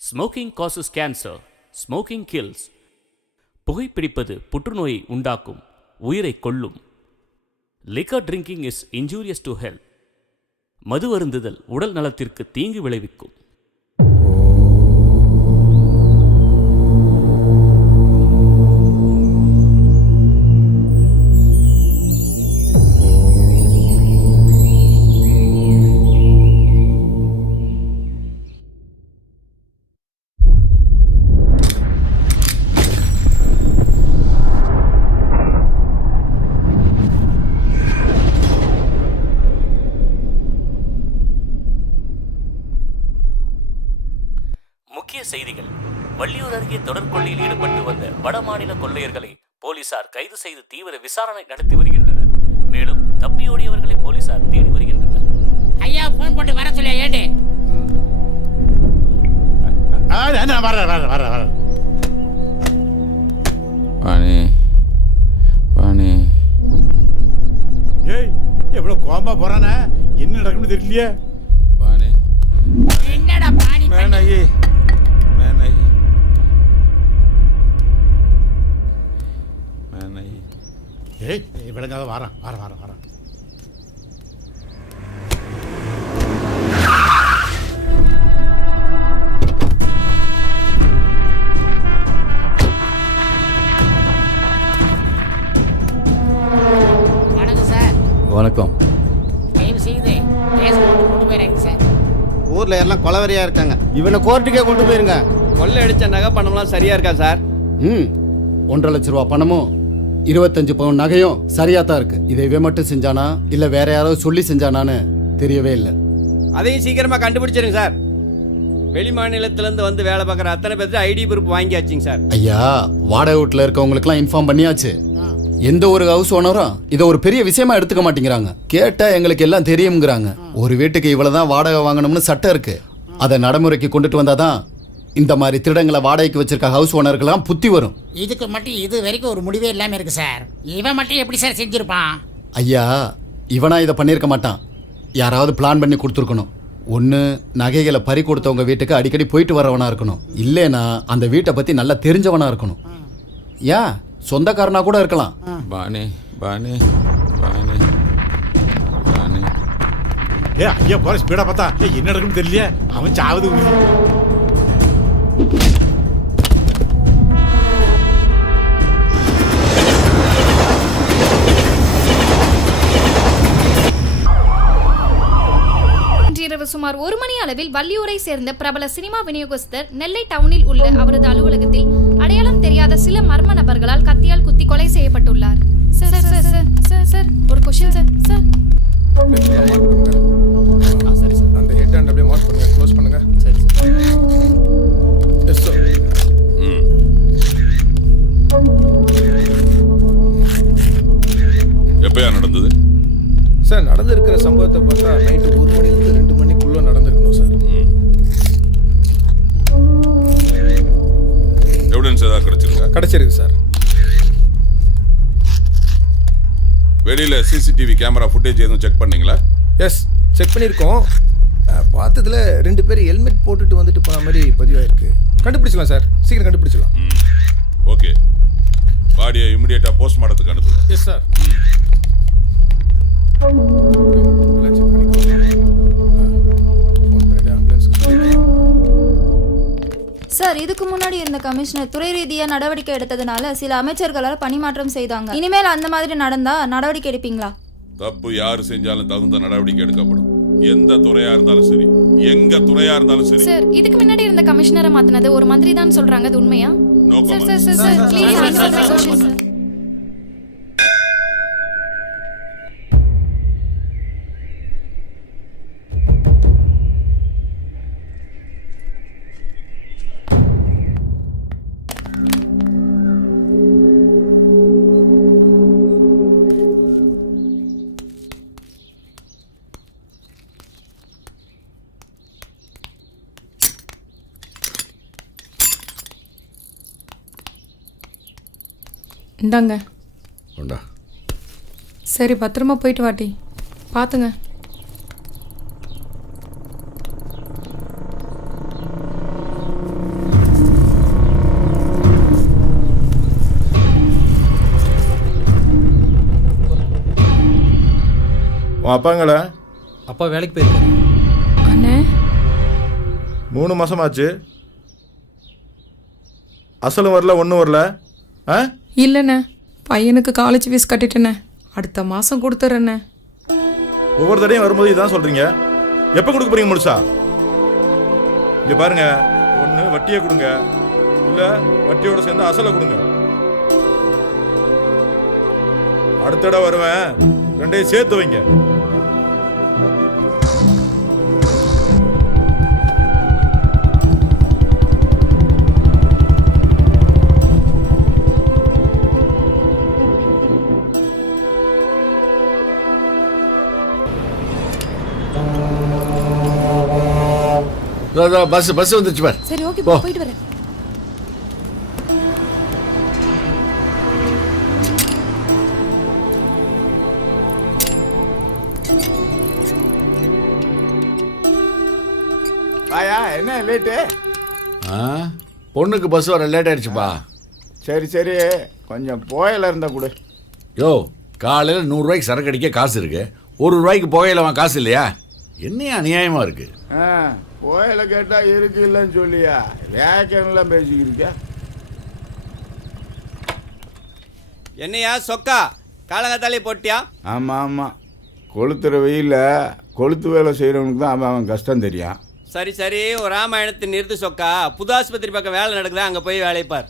Smoking causes cancer, smoking kills. புகைப்பிடிப்பது புற்றுநோயை உண்டாக்கும், உயிரை கொல்லும். Liquor drinking is injurious to health. மது அருந்துதல் உடல் நலத்திற்கு தீங்கு விளைவிக்கும். முக்கிய செய்திகள். வள்ளியூர் அருகே தொடர் கொள்ளையில் ஈடுபட்டு வந்த வடமாநில கொள்ளையர்களை போலீசார் கைது செய்து தீவிர விசாரணை நடத்தி வருகின்றனர். மேலும் தப்பியோடியவர்களை போலீசார் தேடி வருகின்றனர். ஐயா போன் போட்டு வர சொல்லியா ஏடு. ஏய் எவ்வளவு கோம்பா போறானே, என்ன நடக்கும்னு தெரியலையே. என்னடா பாணி மேனகி ஏய் விளங்காத வாரான் வாரான் வாரான் வாரான். வணக்கம் சார். வணக்கம். தயவு செய்து கேஸ் கொண்டு போயிடுங்க சார். ஊர்ல எல்லாம் கொலவரியா இருக்காங்க, இவனை கோர்ட்டுக்கே கொண்டு போயிருங்க. கொள்ளை அடிச்ச நகை பணம்லாம் சரியா இருக்கா சார்? 1.5 லட்ச ரூபா பணமும் 25 பவுன் நகையும் சரியா தான் இருக்கு. இதை இவன் மட்டும் செஞ்சானா இல்ல வேற யாராவது சொல்லி செஞ்சானான்னு தெரியவே இல்லை. அதையும் சீக்கிரமா கண்டுபிடிச்சிருங்க சார். வெளி மாநிலத்துல இருந்து வந்து வேலை பார்க்குற அத்தனை பேருக்கு ஐடி ப்ரூஃப் வாங்கியாச்சுங்க சார். ஐயா, வாடகை வீட்டுல இருக்கவங்களுக்குலாம் இன்ஃபார்ம் பண்ணியாச்சு. எந்த ஒரு ஹவுஸ் ஓனரும் இதை ஒரு பெரிய விஷயமா எடுத்துக்க மாட்டேங்கிறாங்க. கேட்டா எங்களுக்கு எல்லாம் தெரியுங்கிறாங்க. ஒரு வீட்டுக்கு இவ்வளவுதான் வாடகை வாங்கணும்னு சட்டம் இருக்கு. அதை நடைமுறைக்கு கொண்டுட்டு வந்தாதான் இந்த மாதிரி திருடங்களை வாடகைக்கு வச்சிருக்க ஹவுஸ் ஓனருக்கெல்லாம் புத்தி வரும். இதுக்கு மட்டும் இது வரைக்கும் ஒரு முடிவே இல்லாம இருக்கு சார். இவன் மட்டும் எப்படி சார் செஞ்சிருப்பான்? ஐயா, இவனா இதை பண்ணியிருக்க மாட்டான். யாராவது பிளான் பண்ணி கொடுத்துருக்கணும். ஒன்று நகைகளை பறி கொடுத்தவங்க வீட்டுக்கு அடிக்கடி போயிட்டு வரவனா இருக்கணும். இல்லைன்னா அந்த வீட்டை பற்றி நல்லா தெரிஞ்சவனா இருக்கணும். ஏன் சொந்தக்காரனா கூட இருக்கலாம். ஏ ஐயா போற ஸ்பீடா பார்த்தா என்ன நடக்கும்னு தெரியலையே. அவன் சாவது உறுதி. இரவு சுமார் 1 மணி அளவில் வள்ளியூரை சேர்ந்த பிரபல சினிமா விநியோகஸ்தர் நெல்லை டவுனில் உள்ள அவரது அலுவலகத்தில் அடையாளம் தெரியாத சில மர்ம நபர்களால் கத்தியால் குத்தி கொலை செய்யப்பட்டுள்ளார். Sir sir sir sir sir ஒரு क्वेश्चन சார். சார் சரி சார், அந்த ஹெட் ஹேண்ட் அப்படியே மார்க் பண்ணுங்க, க்ளோஸ் பண்ணுங்க. சரி சார். Yes sir. எப்பயா நடந்தது சார்? நடந்திருக்கிற சம்பவத்தை பார்த்தா நைட்டு 1 மணிலேருந்து 2 மணிக்குள்ள நடந்திருக்கணும் சார். எவிடன்ஸ் ஏதாவது கிடைச்சிருக்கா? கிடைச்சிருக்கு சார். வெளியில சிசிடிவி கேமரா ஃபுட்டேஜ் எதுவும் செக் பண்ணீங்களா? எஸ், செக் பண்ணியிருக்கோம். பார்த்ததுல 2 பேர் ஹெல்மெட் போட்டுட்டு வந்துட்டு போன மாதிரி பதிவாயிருக்கு. கண்டுபிடிச்சலாம் சார், சீக்கிரம் கண்டுபிடிச்சலாம். ஓகே, பாடியை இமிடியேட்டா போஸ்ட்மார்ட்டத்துக்கு அனுப்புங்க. Yes sir. எல்லாம் செக் பண்ணிக்கோ. ஃபோன் பண்ணிட்டு ஆம்புலன்ஸ்க்கு சொல்லிட்டு. சார், இதுக்கு முன்னாடி இருந்த கமிஷனர் துறை ரீதியா நடவடிக்கை எடுத்ததுனால சில அமைச்சர்களால் பணிமாற்றம் செய்தாங்க. இனிமேல் அந்த மாதிரி நடந்தா நடவடிக்கை எடுப்பீங்களா? தப்பு யாரு செஞ்சாலும் தகுந்த நடவடிக்கை எடுக்கப்படும். எந்த துறையா இருந்தாலும் சரி, எங்க துறையா இருந்தாலும் சரி. சார், இதுக்கு முன்னாடி இருந்த கமிஷனரை மாத்தினது ஒரு மந்திரி தான் சொல்றாங்க, அது உண்மையா? No sir comment. Sir sir sir please answer my question sir. இந்தாங்க. உண்டா? சரி, பத்திரமா போயிட்டு வாட்டி. பார்த்துங்க. உன் அப்பாங்கள அப்பா வேலைக்கு போயிருக்காரு. அண்ணே 3 மாசமாச்சு, அசலும் வரல, ஒன்றும் வரல. ஆ இல்லைண்ணே, பையனுக்கு காலேஜ் ஃபீஸ் கட்டிட்டேண்ணே, அடுத்த மாதம் கொடுத்துட்றேண்ணே. ஒவ்வொரு தடையும் வரும்போது இதான் சொல்றீங்க. எப்போ கொடுக்க போறீங்க முழுசா? இங்க பாருங்க, ஒன்று வட்டியை கொடுங்க, இல்லை வட்டியோட சேர்ந்து அசலை கொடுங்க. அடுத்த தடவை வருவேன், ரெண்டையும் சேர்த்து வைங்க. பஸ் வந்துருச்சு பார். சரி ஓகே, போயிட்டு வரேன். ஆயா என்ன லேட்டு? பொண்ணுக்கு பஸ் வர லேட் ஆயிடுச்சுப்பா. சரி சரி, கொஞ்சம் புகையில இருந்தா கொடு. யோ, காலையில் 100 ரூபாய்க்கு சரக்கு அடிக்க காசு இருக்கு, 1 ரூபாய்க்கு புகையில வாங்க காசு இல்லையா? என்னையா அநியாயமா இருக்கு? புகையில கேட்டா இருக்கு இல்லைன்னு சொல்லியா வேக்கன்லாம் பேசிக்கிருக்க. என்னையா சொக்கா காலங்காத்தாலே போட்டியா? ஆமா ஆமா, கொளுத்துற வெயில கொளுத்து வேலை செய்யறவனுக்கு தான் அவன் கஷ்டம் தெரியும். சரி சரி, ஒரு ராமாயணத்தை நிறுத்து சொக்கா. புது ஆஸ்பத்திரி பக்கம் வேலை நடக்குதா, அங்கே போய் வேலையை பார்.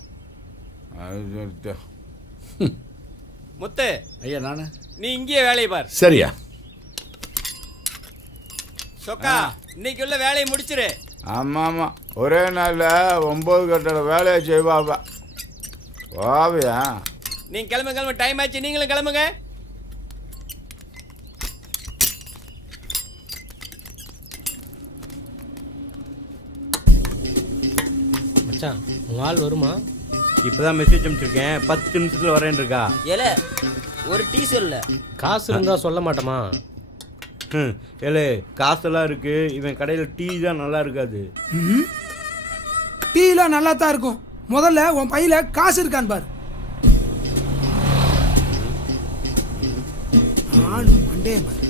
முத்து ஐயா நானு, நீ இங்கேயே வேலையை பார். சரியா? சொக்கா இன்னைக்கு உள்ள வேலையை முடிச்சிரு. ஆமா ஆமா, ஒரே நாள்ல 9 கட்டட வேலையை செய்வாப்பா. வாவியா? நீங்க கிளம்பு, டைம் ஆச்சு, நீங்களும் கிளம்புங்க. மச்சான், உங்க ஆள் வருமா? இப்பதான் மெசேஜ் அனுப்பிச்சிருக்கேன், 10 நிமிஷத்துல வரேன்னு இருக்கா. ஏல ஒரு டீ சொல்ல. காசு இருந்தா சொல்ல மாட்டோமா? ஏலே காசெல்லாம் இருக்கு, இவன் கடையில் டீ தான் நல்லா இருக்காது. டீலாம் நல்லா தான் இருக்கும், முதல்ல உன் பையில காசு இருக்கான்னு பாரு. ஆளு மண்டே பாரு.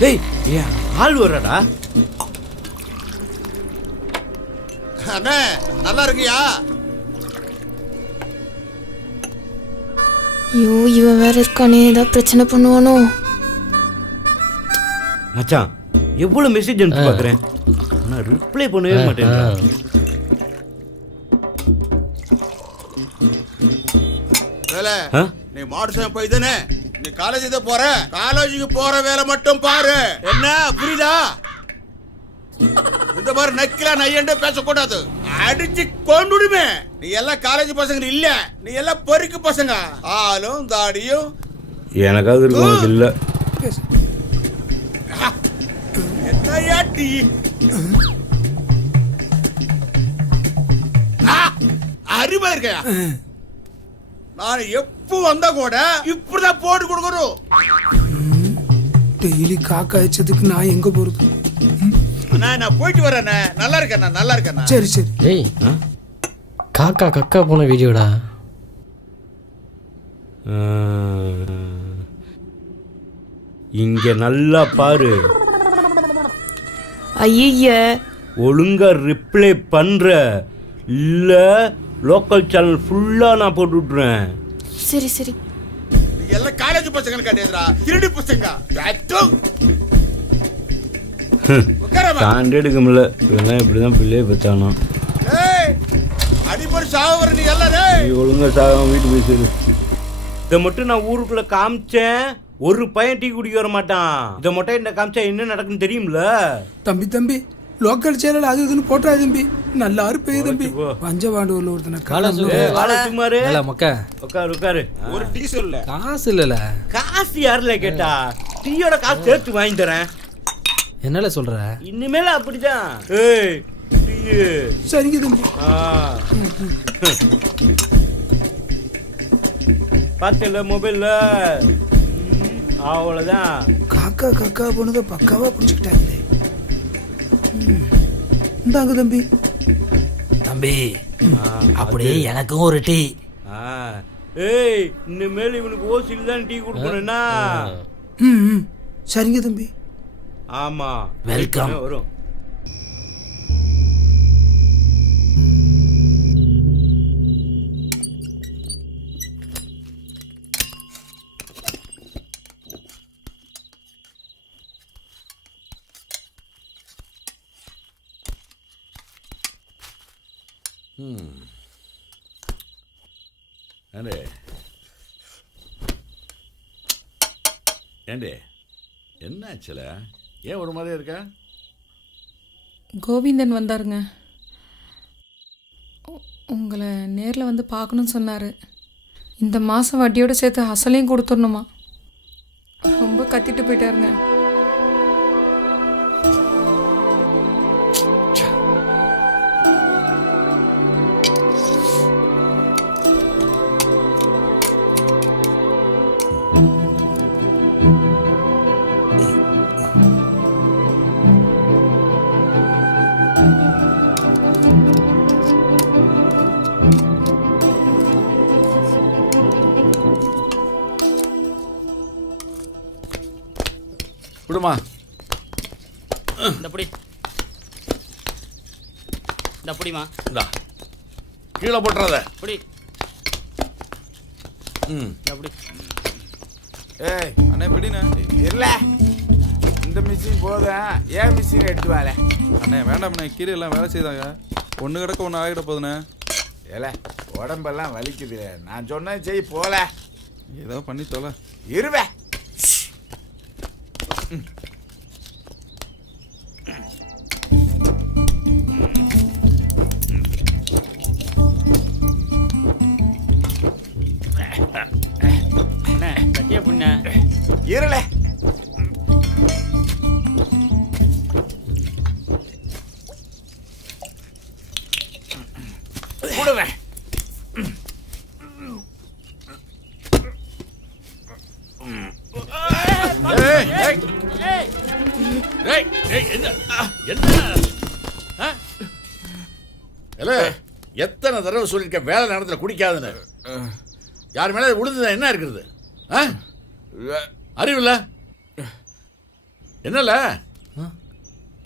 டேய் ஏன் ஆள் வர்றடா? அண்ணே நல்லா இருக்கியா? ஐயோ, இவன் வேற இருக்கானே, ஏதாவது பிரச்சனை பண்ணுவானோ? மச்சான் எவ்வளவு மெசேஜ் அனுப்பி பார்க்குறேன், நான் ரிப்ளை பண்ணவே மாட்டேன். நீ மாடு போய் தானே நீ காலேஜ் போற, காலேஜுக்கு போற வேலை மட்டும் பாரு. என்ன புரியுதா? இந்த மாதிரி நக்கிலா நையண்டே பேசக்கூடாது, அடிச்சு கொண்டுடுமே. நீ எல்லாம் காலேஜ் பசங்க இல்ல, நீ எல்லாம் பொறுக்கு பசங்க. ஆளும் தாடியும் எனக்காவது இருக்கும் இல்ல. என்னையா டீ? அறிவா இருக்க. நான் எப்போ வந்தா கூட இப்படிதான் போட்டு கொடுக்கணும். டெய்லி காக்கா அடிச்சதுக்கு நான் எங்க போறது? நான் போயிட்டு வரேன். நல்லா இருக்கேன், நல்லா இருக்கேன். சரி சரி. டேய், காக்கா கக்கா போன வீடியோடா. இங்க நல்லா பாரு. ஐய, ஒழுங்கா ரிப்ளை பண்ற, இல்ல லோக்கல் சேனல் ஃபுல்லா நான் போட்டு விட்டுறேன். சரி சரி. நீ எல்லாம் காலேஜ் பசங்க கிடையாதுடா, திருடி பசங்க. ஸ்டாண்டர்டுக்கு முடியல, இவெல்லாம் இப்படிதான் பிள்ளைய பெற்றானோ. அடிப்படை சாவர நீ எல்லாம் ஒழுங்கா சாக வீட்டு போய் சேரு. இதை மட்டும் நான் ஊருக்குள்ள காமிச்சேன், ஒரு பையன் டீ குடிக்க வர மாட்டான். இதை மட்டும் என்ன காமிச்சா என்ன நடக்குன்னு தெரியும்ல? தம்பி லோக்கல் சேனல் அது இதுன்னு போட்டா தம்பி, நல்லா இருப்பே தம்பி. பஞ்சபாண்டூர்ல ஒருத்தனை உட்காரு. ஒரு டீ சொல்ல. காசு இல்லல. காசு யாருல கேட்டா? டீயோட காசு சேர்த்து வாங்கி தரேன். என்னல சொல்ற? இனிமேல அப்படிதான். சரிங்க தம்பி. பார்த்தல மொபைல்ல அவ்வளவுதான். காக்கா போனதை பக்காவா புடிச்சுக்கிட்டாங்களே. இந்தாங்க தம்பி. அப்படியே எனக்கும் ஒரு டீ. ஏய், இனிமேல் இவனுக்கு ஓசியில் தான் டீ கொடுக்கணும்னா சரிங்க தம்பி. ஆமா Welcome. வரும். ஏண்டே ஏண்டே என்னாச்சுல? ஏன் ஒரு மாதிரி இருக்க? கோவிந்தன் வந்தாருங்க. உங்களை நேரில் வந்து பார்க்கணும்னு சொன்னார். இந்த மாதம் வட்டியோடு சேர்த்து அசலையும் கொடுத்துடணுமா. ரொம்ப கத்திட்டு போயிட்டாருங்க. விடுமா. இந்த புடி, இந்த புடிமா, இந்தா கீழே போட்டுறத. புடி, இந்த புடி. ஏய் அண்ணே எப்படிண்ணே? இல்ல இந்த மிஷின் போதும், ஏன் மிஷின் எடுத்து வாழ. அண்ணே வேண்டாம்ண்ணே, கீழே எல்லாம் வேலை செய்தாங்க. ஒன்று கிடக்க ஒன்று ஆகிட போதுண்ணே. ஏல உடம்பெல்லாம் வலிக்குது, நான் சொன்னேன் செய் போல. ஏதோ பண்ணி தொலை. இருவே அண்ணே கட்டியா புண்ண இருல. கூடுவேன். எத்தனை தடவை சொல்லிருக்க வேலை நேரத்தில் குடிக்காதுன்னு. யார் மேலே விழுந்தது என்ன இருக்கிறது? அறிவில்ல என்னல?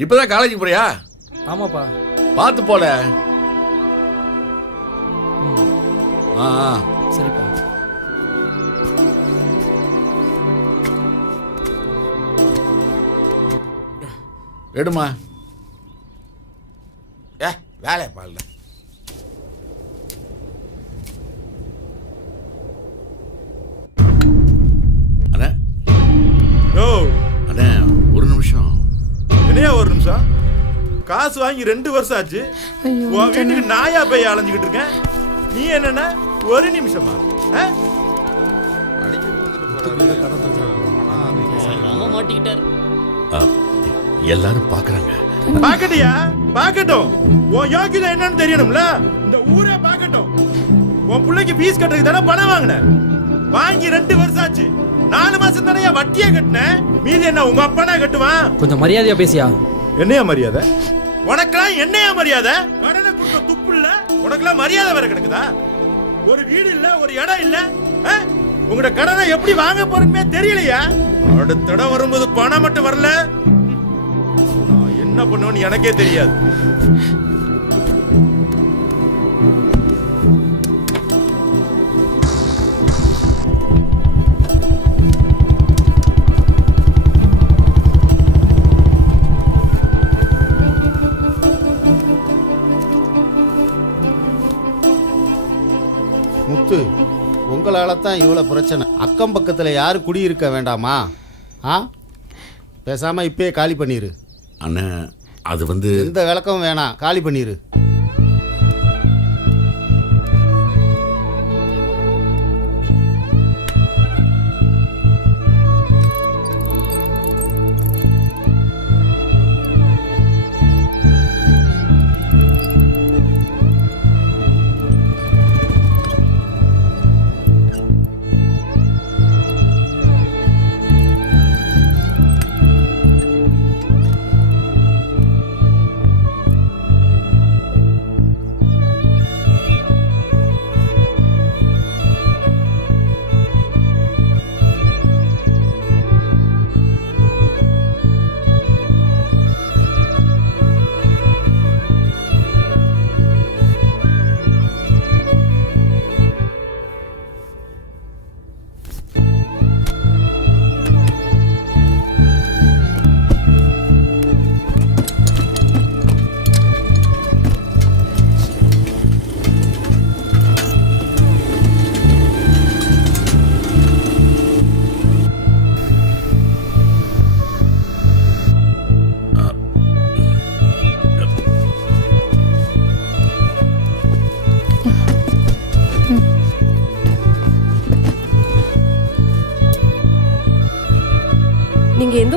இப்பதான் காலேஜ் போறியா? ஆமாப்பா. பார்த்து போல. சரிப்பா. எடுமா. வேலை பாருல. அண்ணா யோ அண்ணா ஒரு நிமிஷம். என்னையா ஒரு நிமிஷம்? காசு வாங்கி 2 வருஷம் ஆச்சு. ஐயோ, உன் வீட்டுக்கு நாயா போய் அலைஞ்சுக்கிட்டு இருக்கேன். நீ என்னன்னா ஒரு நிமிஷமா? மாட்டிக்கிட்டார். எல்லாரும் பாக்குறாங்க. பாக்கட்டியா? பாக்கட்டும். உன் யோகிதை என்னன்னு தெரியணும்ல. இந்த ஊரே பாக்கட்டும். உன் பிள்ளைக்கு ஃபீஸ் கட்டுறதுக்கு தானே பணம் வாங்கின. வாங்கி 2 வருஷம் ஆச்சு. 4 மாசம் தானே வட்டியே கட்டினேன். மீதி என்ன உங்க அப்பனா கட்டுவான்? கொஞ்சம் மரியாதையா பேசியா. என்னையா மரியாதை? உனக்கெல்லாம் என்னையா மரியாதை? கடனை கொடுக்க துப்பு இல்ல, உனக்கெல்லாம் மரியாதை வேற கிடக்குதா? ஒரு வீடு இல்ல, ஒரு இடம் இல்ல. உங்களோட கடனை எப்படி வாங்க போறேன்னு தெரியலையா? அடுத்த இடம் வரும்போது பணம் மட்டும் வரல, நான் என்ன பண்ணுவேன்னு எனக்கே தெரியாது. முத்து, உங்களால தான் இவ்வளோ பிரச்சனை. அக்கம் பக்கத்தில் யாரும் குடியிருக்க வேண்டாமா? பேசாமல் இப்பயே காலி பண்ணிடு. அண்ணா அது வந்து எந்த விளக்கமும் வேணாம், காலி பண்ணிடு.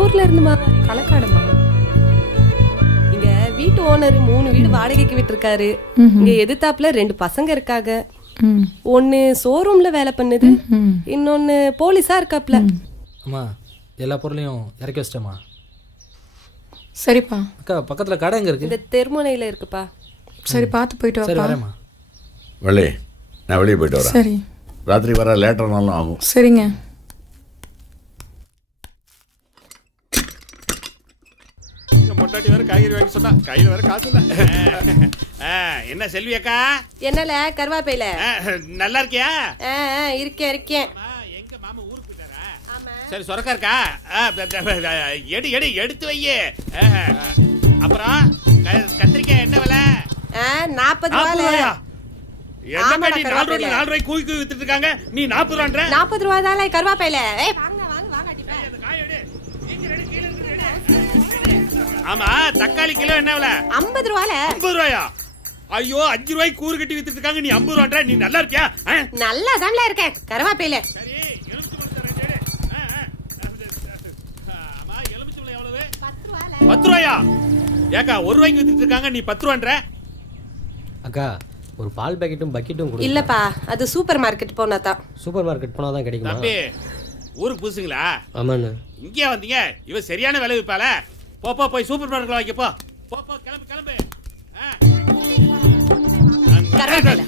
ஊர்ல இருந்துமா. களக்காடுமா? இங்க வீட்டு ஓனர் 3 வீடு வாடகைக்கு விட்டுருக்காரு. இங்க எதிர்த்தாப்புல 2 பசங்க இருக்காங்க. ஒன்னு ஷோரூம்ல வேலை பண்ணுது, இன்னொன்னு போலீஸா இருக்காப்ல. அம்மா எல்லா பொருளையும் இறக்கி வச்சிட்டேம்மா. சரிப்பா. அக்கா பக்கத்துல கடை எங்க இருக்கு? இந்த தெருமுனையில இருக்குப்பா. சரி பார்த்து போயிட்டு சரி வாப்பா. வரேம்மா. வள்ளி நான் வெளியே போயிட்டு வரேன். சரி ராத்திரி வர லேட்டர்னாலும் ஆகும். சரிங்க. பொட்டாட்டி வேற காய்கறி வாங்கி சொன்னா கையில வேற காசு இல்ல. என்ன செல்வி அக்கா, என்னல கருவாப்பையில நல்லா இருக்கியா? இருக்கேன். எங்க மாமா ஊருக்கு போயிட்டாரா? சரி சொரக்கா இருக்கா? எடு எடுத்து வையே. அப்புறம் கத்திரிக்காய் என்ன விலை? 40 ரூபாயா? என்ன பேட்டி 4 ரூபாய்க்கு கூவி வித்துட்டு இருக்காங்க, நீ 40 ரூபான்ற? 40 ரூபா தான் கருவாப்பையில. ஆமா தக்காளி கிலோ என்ன விலை? 50 ரூபால. 50 ரூபாயா? ஐயோ 5 ரூபாய்க்கு கூறு கட்டி வித்துட்டு இருக்காங்க, நீ 50 ரூபான்ற? நீ நல்லா இருக்கியா? நல்லா தான்ல இருக்கேன் கருவாப்பையில. சரி எலுமிச்சை பழம் ரேட் எடு. ஆமா எலுமிச்சை பழம் எவ்வளவு? 10 ரூபால. 10 ரூபாயா? ஏக்கா 1 ரூபாய்க்கு வித்துட்டு இருக்காங்க, நீ 10 ரூபான்ற? அக்கா ஒரு பால் பாக்கெட்டும் பக்கெட்டும் கொடு. இல்லப்பா அது சூப்பர் மார்க்கெட் போனா தான். சூப்பர் மார்க்கெட் போனா தான் கிடைக்குமா? தம்பி ஊருக்கு புதுசுங்களா? ஆமாண்ணே. இங்கே வந்தீங்க, இவ சரியான விலை விற்பால. போய் சூப்பர் மார்க்கெட்ல வாங்கி போ. கிளம்பு.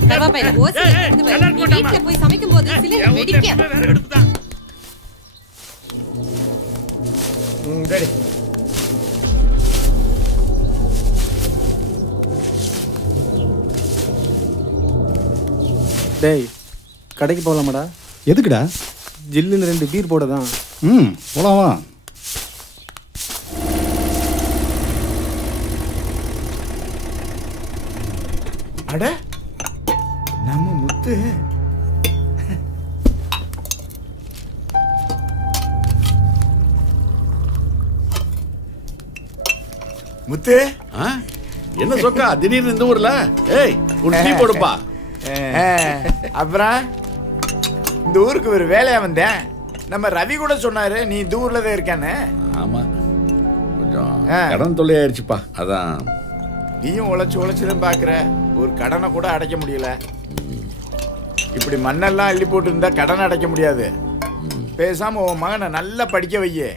கருவாப்பையில ஓசி எடுத்து வை. நீ வீட்ல போய் சமைக்கும் போது சிலிண்டர் வெடிக்க. வேற எடுத்துதான். ரெடி. டேய் கடைக்கு போகலாமாடா? எதுக்குடா? ஜில்லுன்னு 2 பீர் போட தான். போலாமா? அட நம்ம முத்து முத்து. என்ன சொக்கா திடீர்னு இந்த ஊர்ல? ஏய் ஒரு டீ போடுப்பா. அப்புறம் இந்த ஊருக்கு ஒரு வேலையா வந்தேன். நம்ம ரவி கூட சொன்னாரு நீ இந்த ஊர்ல தான் இருக்கானே. ஆமா கொஞ்சம் கடன் தொல்லை ஆயிடுச்சுப்பா, அதான். நீயும் உழைச்சுதான் பாக்குற, ஒரு கடனை கூட அடைக்க முடியல. இப்படி மண்ணெல்லாம் அள்ளி போட்டு இருந்தா கடன் அடைக்க முடியாது. பேசாம உன் மகனை நல்லா படிக்க வையே,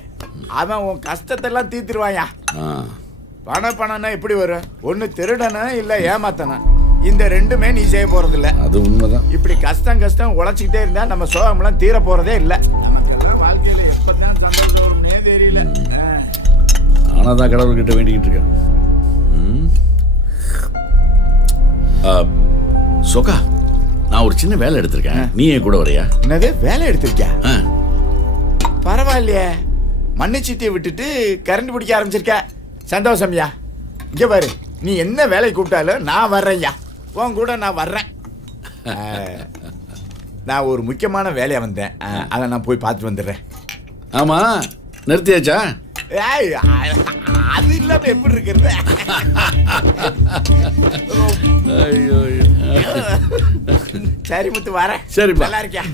அவன் உன் கஷ்டத்தெல்லாம் தீர்த்துருவாயா. பணம்னா எப்படி வரும்? ஒண்ணு திருடனும் இல்ல ஏமாத்தனும். இந்த 2மே நீ செய்ய போறது இல்ல. அது உண்மைதான். இப்படி கஷ்டம் உழைச்சிக்கிட்டே இருந்தா நம்ம சோகம்லாம் தீர போறதே இல்ல. நமக்கெல்லாம் வாழ்க்கையில எப்பதான் சந்தோஷம் வரும்னே தெரியல. ஆனாதான் கடவுள்கிட்ட வேண்டிக்கிட்டு இருக்கேன். சொக்கா நான் ஒரு சின்ன வேலை எடுத்திருக்கேன், நீ என் கூட வரையா? என்னது வேலை எடுத்திருக்கியா? பரவாயில்லையே, மண்ணுச்சீட்டியை விட்டுட்டு கரண்ட் பிடிக்க ஆரம்பிச்சிருக்க. சந்தோஷம்யா. இங்க பாரு, நீ என்ன வேலை கூப்பிட்டாலும் நான் வர்றேன்யா. உன் கூட நான் வர்றேன். நான் ஒரு முக்கியமான வேலையா வந்தேன், அதை நான் போய் பார்த்துட்டு வந்துடுறேன். ஆமா நிறுத்தியாச்சா? அது இல்லாம எப்படி இருக்கிறது? சரி முத்து வரேன். சரி நல்லா இருக்கியா?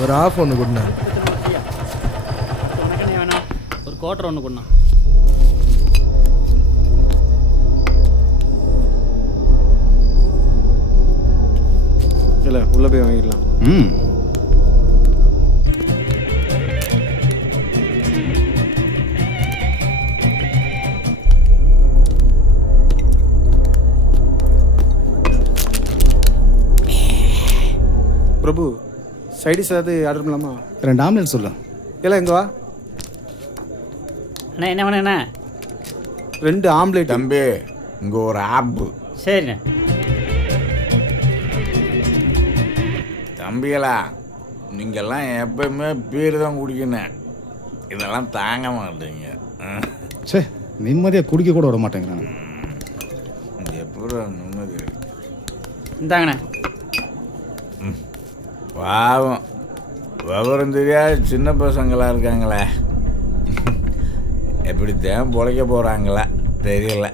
ஒரு ஆஃப் ஒன்று கொடுண்ணா. ஒரு குவார்டர் ஒன்று கொடுண்ணா. இல்லை உள்ளே போய் வாங்கிடலாம். பிரபு சைடிஸ் ஏதாவது ஆர்டர் பண்ணலாமா? 2 ஆம்லெட் சொல்லு. இல்லை எங்க வா. அண்ணா என்ன வேணா? 2 ஆம்லேட். தம்பி இங்கே ஒரு ஆப்பு. சரிண்ணே. தம்பிகளா நீங்கள்லாம் எப்பவுமே பீர் தான் குடிக்கணும், இதெல்லாம் தாங்க மாட்டீங்க. சே நிம்மதியாக குடிக்க கூட விட மாட்டேங்கிறாங்க. எப்படி நிம்மதி? இந்தாங்கண்ணே. பாவம் விவரம் தெரியாத சின்ன பசங்களா இருக்காங்களே, எப்படித்தான் பொழைக்க போகிறாங்களா தெரியல.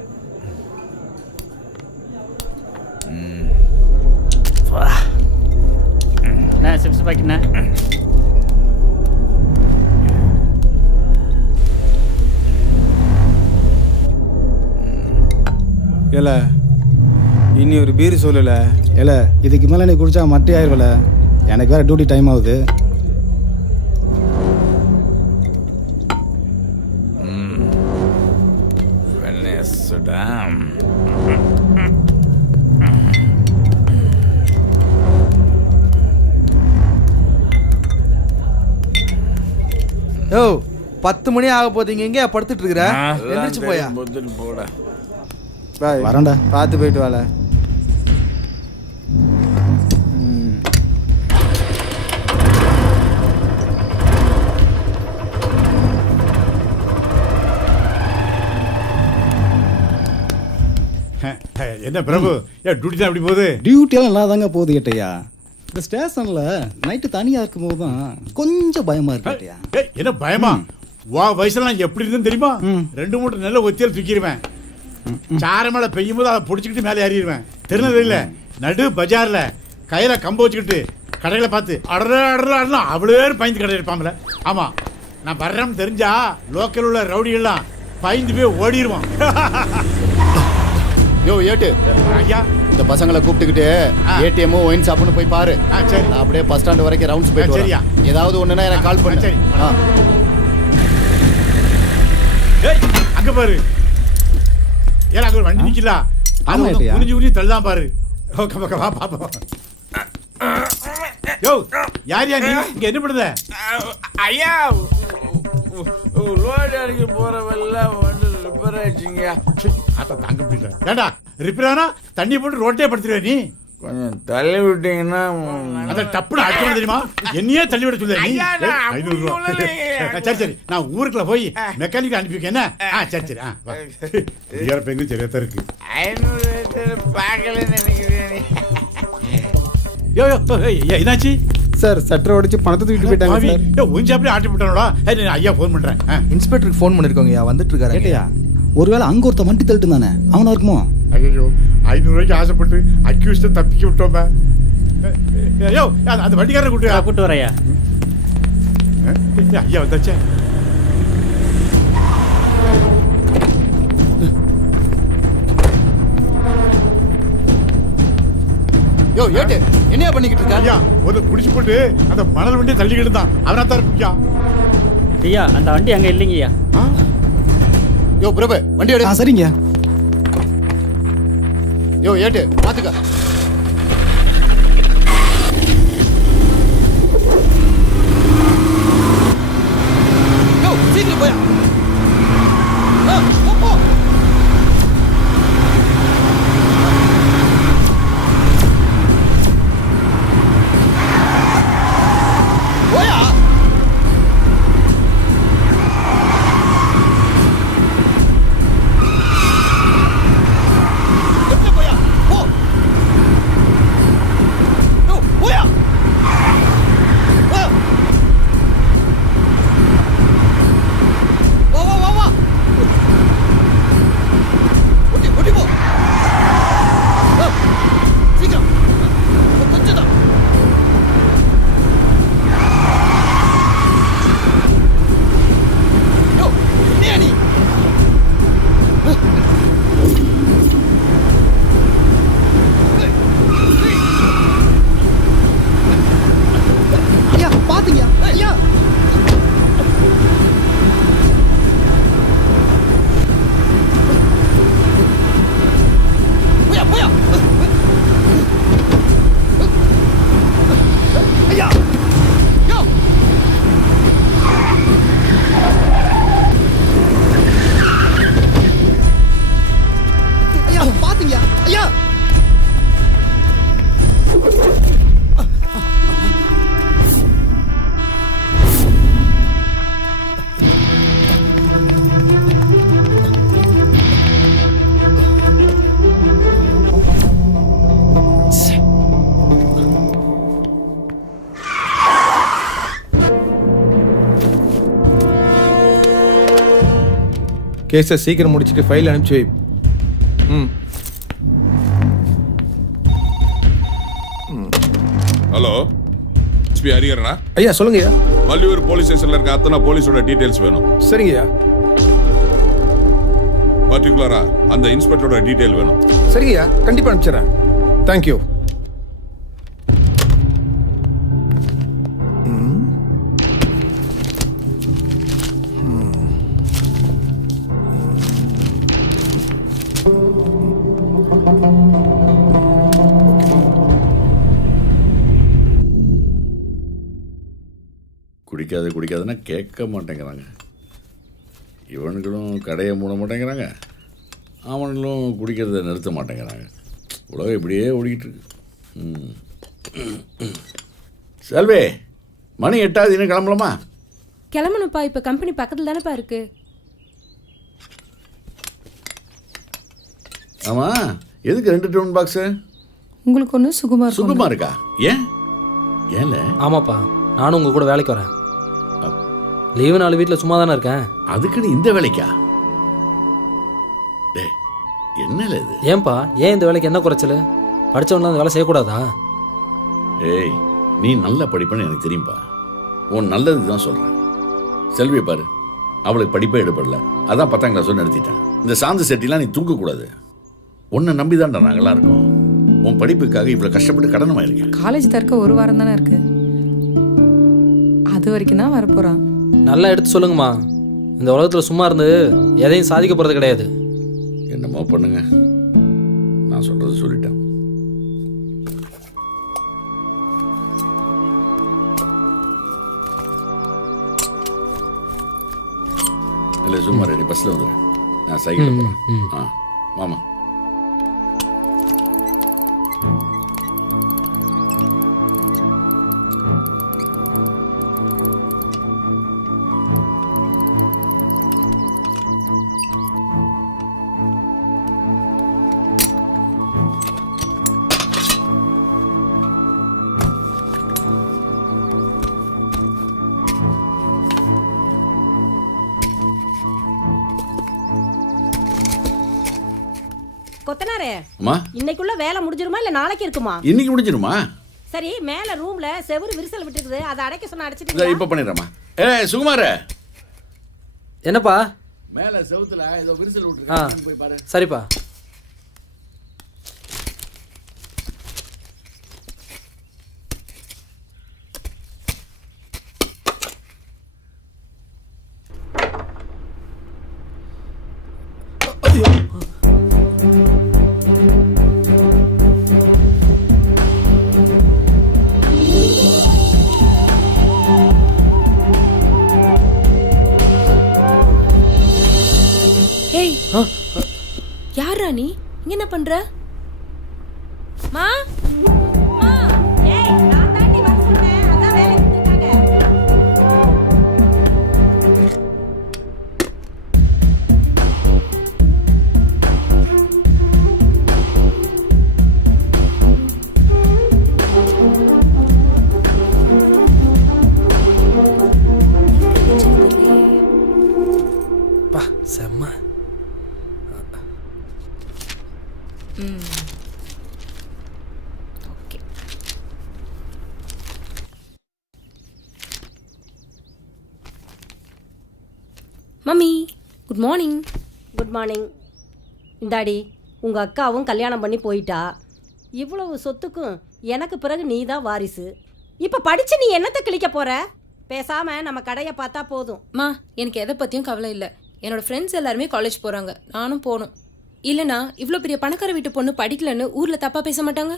சிப்ஸ் பாக்கெட்ண்ணா. ஏல இனி ஒரு பீர் சொல்லல. ஏல இதுக்கு மேலே நீ குடிச்சா மட்டே ஆயிடுவல. எனக்கு வேறு டியூட்டி டைம் ஆகுது. யோ 10 மணி ஆக போதீங்க, எங்கே படுத்துட்டு இருக்கிற? எந்திரிச்சு போயா. போட பாய் வரேன்டா, பார்த்து போயிட்டு வாழ. என்ன பிரபு, ஏன் டியூட்டி தான் அப்படி போகுது? டியூட்டியெல்லாம் நல்லா தாங்க போகுது கேட்டையா. இந்த ஸ்டேஷனில் நைட்டு தனியாக இருக்கும்போது தான் கொஞ்சம் பயமாக இருக்கு கேட்டையா. என்ன பயமா? வா வயசுலாம் எப்படி இருந்துன்னு தெரியுமா? 2 மூட்டை நல்ல ஒத்தியால் தூக்கிடுவேன். சார மேலே பெய்யும் போது அதை பிடிச்சிக்கிட்டு மேலே ஏறிடுவேன். தெரிஞ்சதில்ல, நடு பஜாரில் கையில் கம்பு வச்சுக்கிட்டு கடைகளை பார்த்து அடலாம் அவ்வளோ பயந்து கடை இருப்பாங்களே. ஆமாம், நான் வர்றேன்னு தெரிஞ்சா லோக்கல் உள்ள ரவுடிகள்லாம் பயந்து போய் ஓடிடுவான். யோ ஏட்டு ஐயா, இந்த பசங்களை கூப்பிட்டுக்கிட்டு ஏடிஎம் ஒயின் ஷாப்னு போய் பாரு. சரி. நான் அப்படியே பஸ் ஸ்டாண்ட் வரைக்கும் ரவுண்ட்ஸ் போயிட்டு சரியா? வரேன். ஏதாவது ஒண்ணுனா எனக்கு கால் பண்ணு. சரி. அங்க பாரு, ஏன் அங்க ஒரு வண்டி நிக்கல? அது குனிஞ்சு குனிஞ்சு தள்ளுதான் பாரு. வா பாப்போம். யோ யார் நீ இங்க என்ன பண்ணுத? ஐயா, லோடு அடிக்க போறவெல்லாம் வந்து ரிப்பேர் ஆயிடுச்சுங்க. ஆட்டா தாங்க முடியல. ஏண்டா ரிப்பேர் ஆனா தண்ணி போட்டு ரோட்டே படுத்துருவே நீ? கொஞ்சம் தள்ளி விட்டீங்கன்னா அத டப்புன்னு அடிக்கணும் தெரியுமா? என்னையே தள்ளி விட சொல்ல நீ? 500 ரூபா. சரி சரி, நான் ஊருக்குள்ள போய் மெக்கானிக் அனுப்பி வைக்க. என்ன? சரி சரி. வேற பெங்கு சரியா தான் இருக்கு. 500 பார்க்கலன்னு நினைக்கிறேன். யோ என்னாச்சு சார்? சட்டரை உடைச்சு பணத்தை தூக்கிட்டு போயிட்டாங்க சார். கொஞ்சம் அப்படியே ஆட்டி விட்டானோடா. ஐயா ஃபோன் பண்றேன். இன்ஸ்பெக்டருக்கு ஃபோன் பண்ணிருக்கோங்க, வந்துட்டு இருக்காரு. கேட்டையா, ஒருவேளை அங்கே ஒருத்த வண்டி தள்ளிட்டு தானே அவனா இருக்குமோ? ஐயோ 500 ரூபாய்க்கு ஆசைப்பட்டு அக்யூஸ்ட தப்பிக்க விட்டோம். ஐயோ அந்த வண்டிக்காரரை கூட்டு வரையா. ஐயா வந்தாச்சே. யோ ஏட்டு என்னையா பண்ணிக்கிட்டு இருக்க? ஐயா ஒரு குடிச்சு போட்டு அந்த மணல் வண்டியை தள்ளிக்கிட்டு தான். அவனா தான் இருப்பியா? ஐயா அந்த வண்டி அங்க இல்லைங்கய்யா. யோ பிரபு வண்டி எடு. சரிங்க. யோ ஏட்டு பாத்துக்க. யோ சீக்கிரம் போயா. போ போயா. கேஸை சீக்கிரம் முடிச்சுட்டு ஃபைல் அனுப்பிச்சு வை. ம். ஹலோ எஸ்பி ஹரிஹரனா? ஐயா சொல்லுங்கய்யா. வள்ளியூர் போலீஸ் ஸ்டேஷன்ல இருக்க அத்தனை போலீஸோட டீடைல்ஸ் வேணும். சரிங்கய்யா. பர்டிகுலரா அந்த இன்ஸ்பெக்டரோட டீடைல் வேணும். சரிங்கய்யா, கண்டிப்பாக அனுப்பிச்சிடறேன். தேங்க்யூ. குடிக்காதுன்னா கேட்க மாட்டேங்கிறாங்க. இவனுங்களும் கடையை மூட மாட்டேங்கிறாங்க, அவனுங்களும் குடிக்கிறத நிறுத்த மாட்டேங்கிறாங்க. உலகம் இப்படியே ஓடிக்கிட்டு இருக்கு. செல்வி, மணி 8 இன்னும் கிளம்பலாமா? கிளம்பணும்ப்பா, இப்போ கம்பெனி பக்கத்தில் தானேப்பா இருக்கு. ஆமாம், எதுக்கு 2 டவுன் பாக்ஸு? உங்களுக்கு ஒன்று சுகுமார் சுகுமா இருக்கா? ஏன்ல? ஆமாப்பா, நானும் உங்கள் கூட வேலைக்கு வரேன். லீவு நாள் வீட்டில் சும்மா தானே இருக்கேன். அதுக்குன்னு இந்த வேலைக்கா? டே, என்னல இது? ஏன்பா, ஏன் இந்த வேலைக்கு என்ன குறைச்சல்? படித்தவங்களாம் அந்த வேலை செய்யக்கூடாதா? ஏய், நீ நல்லா படிப்பேன்னு எனக்கு தெரியும்பா. உன் நல்லதுக்கு தான் சொல்கிறேன். செல்வியை பாரு, அவளுக்கு படிப்பே எடுப்படல, அதான் 10ஆம் கிளாஸ் நிறுத்திட்டேன். இந்த சாந்து செட்டிலாம் நீ தூக்கக்கூடாது. உன்னை நம்பி தான்டா நாங்களாம் இருக்கோம். உன் படிப்புக்காக இவ்வளோ கஷ்டப்பட்டு கடனமாக இருக்கேன். காலேஜ் திறக்க 1 வாரம் தானே இருக்கு, அது வரைக்கும் தான் வரப்போகிறான். நல்லா எடுத்து சொல்லுங்கம்மா. இந்த உலகத்தில் சும்மா இருந்து எதையும் சாதிக்க போகிறது கிடையாது. என்னமோ பண்ணுங்க, நான் சொல்கிறது சொல்லிட்டேன். இல்லை சும்மா ரெடி, பஸ்ஸில் வந்துடு, நான் சைக்கிள் போகிறேன். ஆ மாமா. கொத்தனாரே, அம்மா, இன்னைக்குள்ள வேலை முடிஞ்சிருமா இல்ல நாளைக்கு இருக்குமா? இன்னைக்கு முடிஞ்சிருமா? சரி, மேல ரூம்ல செவுரு விரிசல் விட்டுருக்குது, அதை அடைக்க சொன்னா இதை அடைச்சிட்டு இப்போ பண்ணிடுறேம்மா. சுகுமார, என்னப்பா? மேலே செவுத்துல ஏதோ விரிசல் ஆ விட்டுருக்கு, போய் பாரு. சரிப்பா. ஏய், யாரா நீ? இங்க என்ன பண்ற? மா மா, ஏய், நான் தாண்டி வர சொன்னேன், அதான் வேலை கொடுத்துட்டாங்க. பா செம்ம. Okay. Mummy, good morning. Good morning. இந்தாடி, உங்க அக்காவும் கல்யாணம் பண்ணி போயிட்டா. இவ்வளவு சொத்துக்கும் எனக்கு பிறகு நீ தான் வாரிசு. இப்ப படிச்சு நீ என்னத்தை கிழிக்க போற? பேசாம நம்ம கடையை பார்த்தா போதும். மா, எனக்கு எதை பற்றியும் கவலை இல்லை. என்னோட ஃப்ரெண்ட்ஸ் எல்லாருமே காலேஜ் போகிறாங்க, நானும் போகணும். இல்லைனா இவ்வளோ பெரிய பணக்கார வீட்டு பொண்ணு படிக்கலன்னு ஊரில் தப்பாக பேச மாட்டாங்க.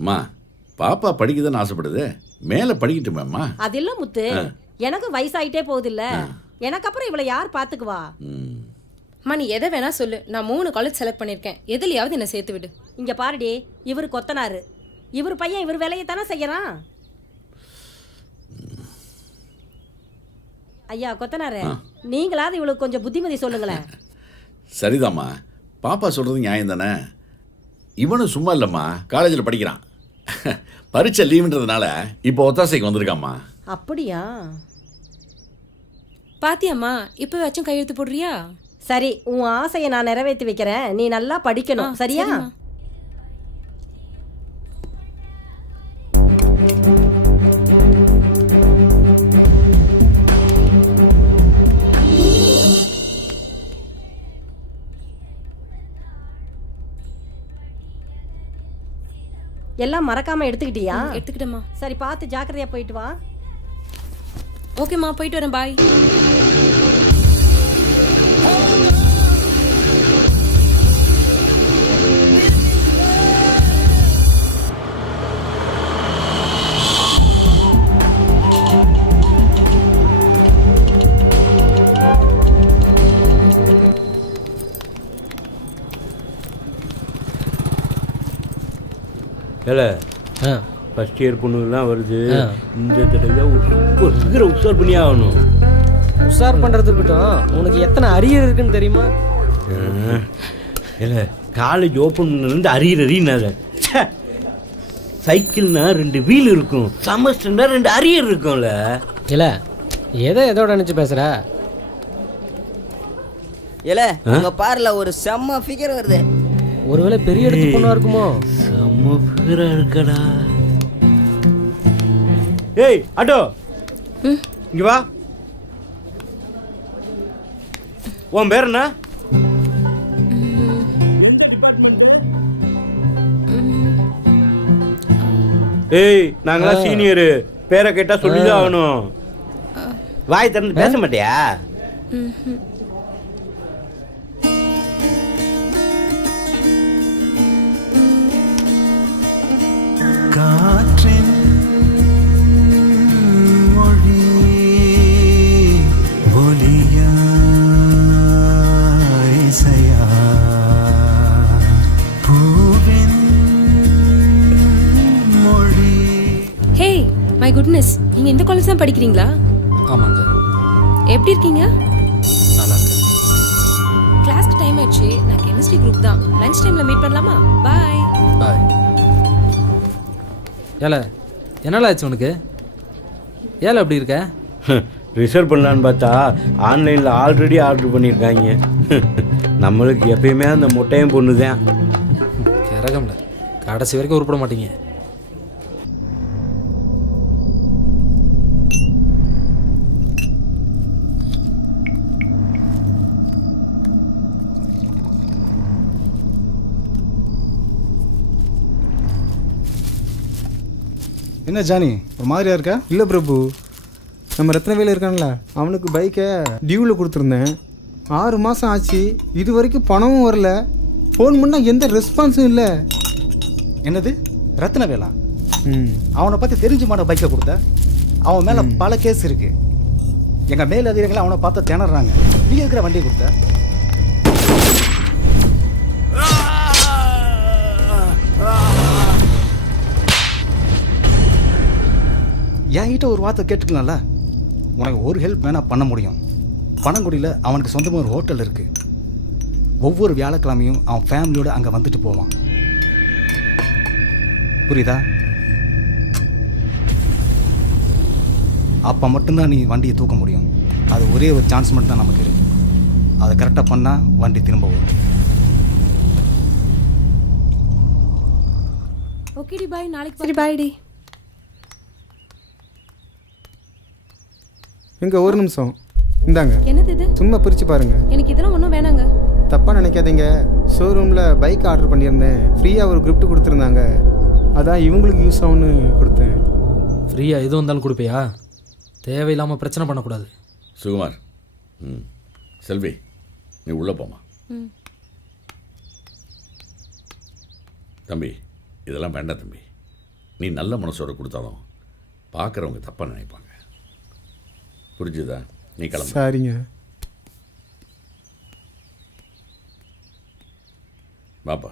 அம்மா, பாப்பா படிக்குதுன்னு ஆசைப்படுது, மேலே படிக்கட்டுமேம்மா. அது இல்ல முத்து, எனக்கு வயசாயிட்டே போகுது இல்ல, எனக்கு அப்புறம் இவளை யார் பாத்துக்குவா? அம்மா, நீ எதை வேணா சொல்லு, நான் 3 காலேஜ் செலக்ட் பண்ணியிருக்கேன், எதுலையாவது என்னை சேர்த்து விடு. இங்க பாருடி, இவர் கொத்தனாரு, இவர் பையன் இவர் வேலையை தானே செய்யறான். ஐயா கொத்தனாரு, நீங்களாவது இவளுக்கு கொஞ்சம் புத்திமதி சொல்லுங்களேன். சரிதாம்மா, பாப்பா சொல்கிறது நியாயம் தானே. இவனும் சும்மா இல்லைம்மா, காலேஜில் படிக்கிறான். பரீட்சை லீவுன்றதுனால இப்போ ஒத்தாசைக்கு வந்திருக்காம்மா. அப்படியா? பாத்தியாம்மா இப்போ வச்சும் கையெழுத்து போடுறியா? சரி, உன் ஆசையை நான் நிறைவேற்றி வைக்கிறேன். நீ நல்லா படிக்கணும், சரியா? எல்லாம் மறக்காம எடுத்துக்கிட்டியா? எடுத்துக்கிட்டேம்மா. சரி, பார்த்து ஜாக்கிரதையா போயிட்டு வா. ஓகேம்மா, போயிட்டு வரேன். பாய். இல்லை ஃபஸ்ட் இயர் பொண்ணுலாம் வருது. இந்த தடவை சீக்கிரம் உஷார் பண்ணி ஆகணும். உஷார் பண்ணுறது இருக்கட்டும், உனக்கு எத்தனை அரியர் இருக்குன்னு தெரியுமா? இல்லை காலேஜ் ஓப்பன் பண்ணலேருந்து அரியர் சைக்கிள்னா 2 வீல் இருக்கும், செமஸ்டர்னா 2 அரியர் இருக்கும்ல. இல்லை எதோட நினச்சி பேசுகிற? இல்லை அங்கே பாருல ஒரு செம்ம ஃபிகர் வருது. ஒருவேளை பெரிய இடத்து பொண்ணா இருக்குமோ? செம்ம ஃபிகரா இருக்கடா. ஏய் ஆட்டோ, இங்க வா. உன் பேர் என்ன? ஏய் நாங்களா சீனியரு, பேரை கேட்டா சொல்லிதான் ஆகணும். வாய் திறந்து பேச மாட்டியா? காற்றின் மொழி ஒலியா இசையா பூவின் மொழி. ஹே மை குட்னஸ், நீங்க இந்த காலேஜ் தான் படிக்கிறீங்களா? ஆமாங்க. எப்படி இருக்கீங்க? நல்லா இருக்கேன். கிளாஸ்க்கு டைம் ஆயிடுச்சு. நான் கெமிஸ்ட்ரி குரூப் தான். லஞ்ச் டைம்ல மீட் பண்ணலாமா? பாய். பாய். ஏல என்னல ஆச்சு உனக்கு? ஏல அப்படி இருக்க? ரிசர்வ் பண்ணலான்னு பார்த்தா ஆன்லைனில் ஆல்ரெடி ஆர்டர் பண்ணியிருக்காங்க. நம்மளுக்கு எப்பயுமே அந்த மொட்டையும் பொண்ணு தான். கிரகம்ல கடைசி வரைக்கும் உருப்பட மாட்டீங்க. என்ன ஜானி ஒரு மாதிரியா இருக்கா? இல்லை பிரபு, நம்ம ரத்னவேல இருக்கான்ல, அவனுக்கு பைக்கை டியூவில் கொடுத்துருந்தேன். 6 மாதம் ஆச்சு, இது வரைக்கும் பணமும் வரல. ஃபோன் பண்ணால் எந்த ரெஸ்பான்ஸும் இல்லை. என்னது ரத்னவேலா? அவனை பற்றி தெரிஞ்சு மாட்ட பைக்கை கொடுத்த? அவன் மேலே பல கேஸ் இருக்கு. எங்கள் மேல் அதிகாரிகள் அவனை பார்த்து திணறாங்க. நீ இருக்கிற வண்டியை கொடுத்த? என்கிட்ட ஒரு வார்த்தை கேட்டுக்கலாம்ல. உனக்கு ஒரு ஹெல்ப் வேணா பண்ண முடியும். பனங்குடியில் அவனுக்கு சொந்தமாக ஒரு ஹோட்டல் இருக்கு. ஒவ்வொரு வியாழக்கிழமையும் அவன் ஃபேமிலியோடு அங்கே வந்துட்டு போவான். புரியுதா? அப்போ மட்டும்தான் நீ வண்டியை தூக்க முடியும். அது ஒரே ஒரு சான்ஸ் மட்டும் தான் நமக்கு இருக்கு. அதை கரெக்டாக பண்ணால் வண்டி திரும்ப வரும். ஓகேடி பாய், நாளைக்கு. சரி பாய் டி. இங்கே ஒரு நிமிஷம் இந்தாங்க. என்னது இது? சும்மா பிரித்து பாருங்க. எனக்கு இதெல்லாம் ஒன்றும் வேணாங்க. தப்பாக நினைக்காதீங்க. ஷோரூமில் பைக் ஆர்டர் பண்ணியிருந்தேன். ஃப்ரீயாக ஒரு கிஃப்ட் கொடுத்துருந்தாங்க. அதான் இவங்களுக்கு யூஸ் ஆகும்னு கொடுத்தேன். ஃப்ரீயாக எது வந்தாலும் கொடுப்பியா? தேவையில்லாமல் பிரச்சனை பண்ணக்கூடாது. சுகுமார், செல்வி நீ உள்ளே போமா. தம்பி இதெல்லாம் வேண்டாம் தம்பி. நீ நல்ல மனசோட கொடுத்தாலும் பார்க்குறவங்க தப்பாக நினைப்பாங்க. புரிஞ்சுதா? நீ கிளம்பு. சரிங்க. பாப்பா.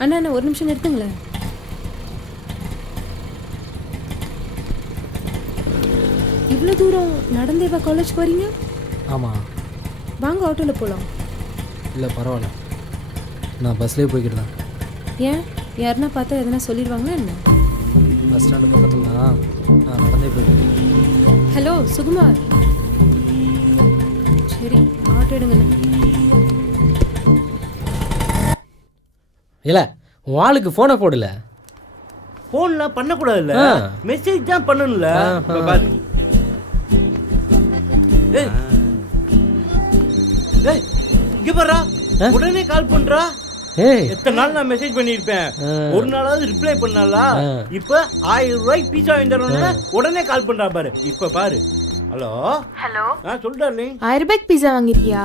அண்ணா அண்ணா ஒரு நிமிஷம் நிறுத்துங்களேன். இவ்வளோ தூரம் நடந்தேவா காலேஜ் போறீங்க? ஆமாம். வாங்க ஆட்டோவில் போகலாம். இல்லை பரவாயில்ல, நான் பஸ்லேயே போய்க்கிட்டு தான். ஏன்? யாருன்னா பார்த்தா எதனா சொல்லிடுவாங்களா என்ன? பஸ் ஸ்டாண்டு பக்கத்தில் தான் நான் நடந்தே போயிட்டேன். ஹலோ சுகுமார். சரி ஆட்டோ எடுங்கண்ணே. இல்லை உன் ஆளுக்கு ஃபோனை போடல. ஃபோன்லாம் பண்ணக்கூடாதுல்ல, மெசேஜ் தான் பண்ணணும்ல. இப்ப பாரு. ஏய் ஏய் இங்க பாருடா, உடனே கால் பண்றா. ஏய் எத்தனை நாள் நான் மெசேஜ் பண்ணியிருப்பேன், ஒரு நாளாவது ரிப்ளை பண்ணாலா? இப்ப 1000 ரூபாய்க்கு பீஸா வாங்கி தரணும்னா உடனே கால் பண்றா பாரு. இப்ப பாரு. ஹலோ ஹலோ சொல்றா நீ 1000 ரூபாய்க்கு பீஸா வாங்கிருக்கியா?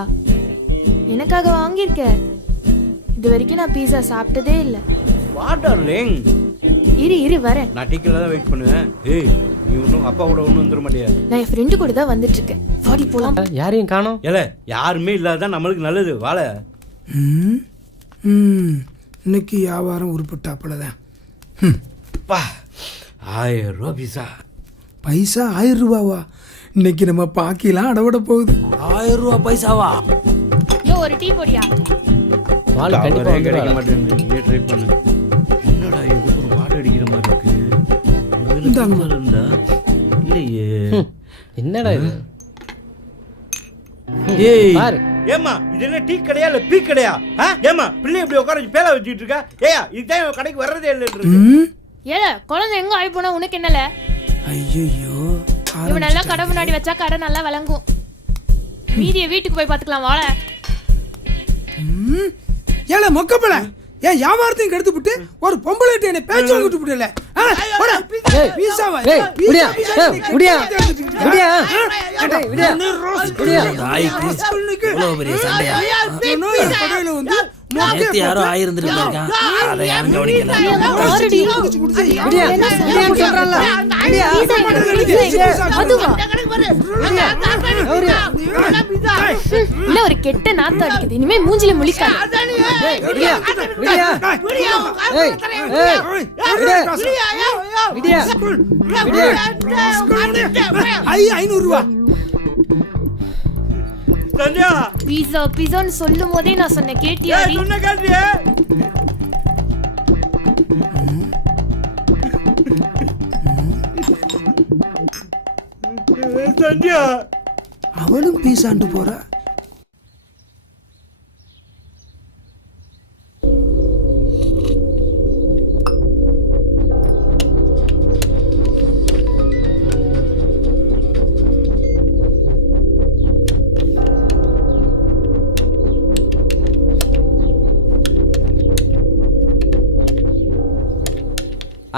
எனக்காக வாங்கியிருக்க? இது வரைக்கும் நான் பீஸா சாப்பிட்டதே இல்லை. வா டார்லிங். இரு வரேன். நான் டீக்கல தான் வெயிட் பண்ணுவேன். ஏய் நீ ஒன்றும் அப்பா கூட ஒன்றும் வந்துட மாட்டியா? நான் என் ஃப்ரெண்டு கூட தான் வந்துட்டு இருக்கேன். வாடி போலாம். யாரையும் காணோம். ஏல யாருமே இல்லாதான் நம்மளுக்கு நல்லது. வாழ இன்னைக்கு வியாபாரம் உருப்பட்டாப்பலதான். 1000 ரூபா பீஸா. பைசா 1000 ரூபாவா? இன்னைக்கு நம்ம பாக்கிலாம் அடவிட போகுது. 1000 ரூபா பைசாவா? யோ ஒரு டீ போடியா? வால் கண்டிப்பா கிடைக்க மாட்டேங்குது. நீயே ட்ரை பண்ணு. என்னடா இது ஒரு வாடை அடிக்கிற மாதிரி இருக்கு. இருந்தா இல்லையே. என்னடா இது? ஏய் பாரு. ஏமா இது என்ன டீ கடையா இல்ல பீ கடையா? ஏமா பிள்ளை இப்படி உட்கார வச்சு பேல வச்சுட்டு இருக்கா? ஏயா இதுதான் கடைக்கு வர்றதே இல்லைன்னு. ஏல குழந்தை எங்க ஆகி போனா உனக்கு என்னல? ஐயோ இவன் நல்லா கடை முன்னாடி வச்சா கடை நல்லா விளங்கும். மீதிய வீட்டுக்கு போய் பாத்துக்கலாம். வாழ ஏல மொக்கப்பல ஏன் வியாபாரத்தையும் கெடுத்து விட்டு ஒரு பொம்பளை என்ன பேச்சு விட்டு விடல. யாரோ ஆயிருந்துருக்காங்க. அதை யாரும் கவனிக்கல. இல்ல ஒரு கெட்ட நாத்து அடிக்குது. இனிமே மூஞ்சில முழிக்காத. 500 ரூபா. சந்தியா பீஸா பீஸான்னு சொல்லும் போதே நான் சொன்னேன். கேட்டியா? சொன்ன கேட்டியே. சந்தியா அவளும் பீஸாண்டு போறா.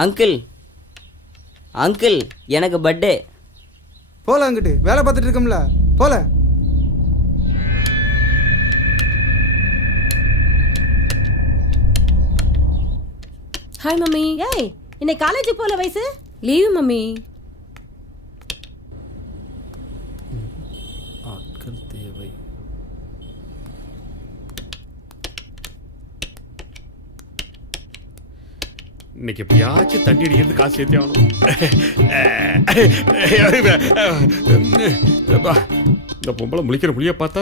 அங்கிள் அங்கிள் எனக்கு பர்த்டே. போல அங்கிட்டு வேலை பார்த்துட்டு இருக்கோம்ல போல. Hi mummy. ஏய் இன்னைக்கு காலேஜ் போல வயசு? Leave mummy. ஆட்கள் தேவை. இன்னைக்கு எப்படியாச்சும் தண்ணி அடிக்கிறது காசு சேர்த்தே ஆகணும். இந்த பொம்பளை முழிக்கிற முடிய பார்த்தா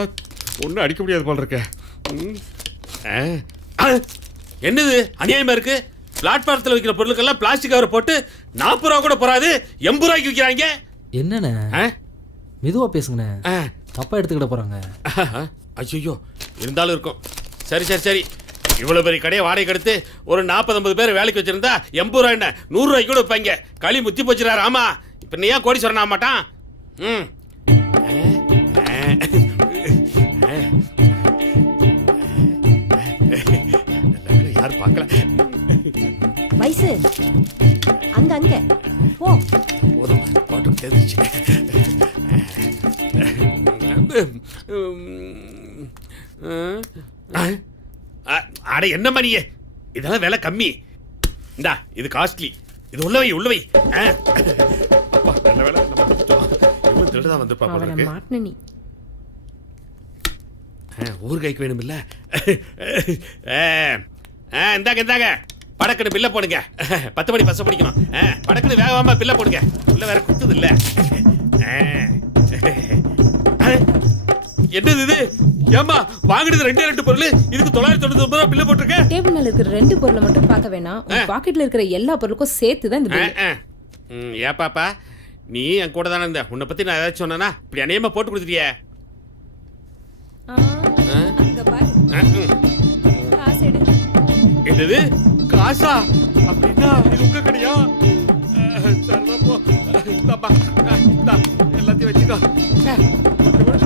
ஒன்றும் அடிக்க முடியாது போல இருக்க. என்னது அநியாயமா இருக்கு? பிளாட்ஃபாரத்தில் வைக்கிற பொருளுக்கெல்லாம் பிளாஸ்டிக் கவர் போட்டு 40 ரூபா கூட போறாது, 80 ரூபாய்க்கு விற்கிறாங்க. என்னண்ணே மெதுவா பேசுங்கண்ணே, தப்பா எடுத்துக்கிட போறாங்க. ஐயோ இருந்தாலும் இருக்கும். சரி சரி சரி, இவ்வளவு பெரிய கடையை வாடகை எடுத்து ஒரு 40-50 பேர் வேலைக்கு வச்சிருந்தா 80 ரூபாய் என்ன 100 ரூபாய்க்கு கூட வைப்பாங்க. களி முத்தி போச்சுறாரு. ஆமா இப்ப நீ ஏன் கோடீஸ்வரன் ஆக மாட்டான்? யாரும் பார்க்கல. வயசு அங்க அங்க போ. போதும் பாட்டு தெரிஞ்சிச்சு. அட என்ன மணியே, இதெல்லாம் விலை கம்மி. இந்தா இது காஸ்ட்லி. இது உள்ளவை உள்ளவை. அப்பா நல்ல வேலை நம்ம திருடதான் வந்து பாப்பா. ஊர் கைக்கு வேணும் இல்ல? இந்தாங்க இந்தாங்க, படக்குன்னு பில்ல போடுங்க. 10 மணி பஸ் பிடிக்கணும். படக்குன்னு வேகமா பில்ல போடுங்க. உள்ள வேற குத்துது இல்ல. என்னது இது? ஏம்மா வாங்குனது 2 பொருள், இதுக்கு 999 ரூபாய் பில்லு போட்டிருக்க? டேபிள் மேல இருக்கிற 2 பொருளை மட்டும் பார்க்க வேணாம், உங்க பாக்கெட்ல இருக்கிற எல்லா பொருளுக்கும் சேர்த்து தான் இந்த பில். ஏன் பாப்பா, நீ என் கூட தானே இருந்த, உன்னை பத்தி நான் ஏதாச்சும் சொன்னா இப்படி அநியமா போட்டு கொடுத்துட்டியே. அங்க பாரு, காசு எடு. என்னது காசா? அப்படின்னா இது உங்க கடையா? சரிதான் போ. இந்தாப்பா, இந்தா, எல்லாத்தையும் வச்சுக்கோ.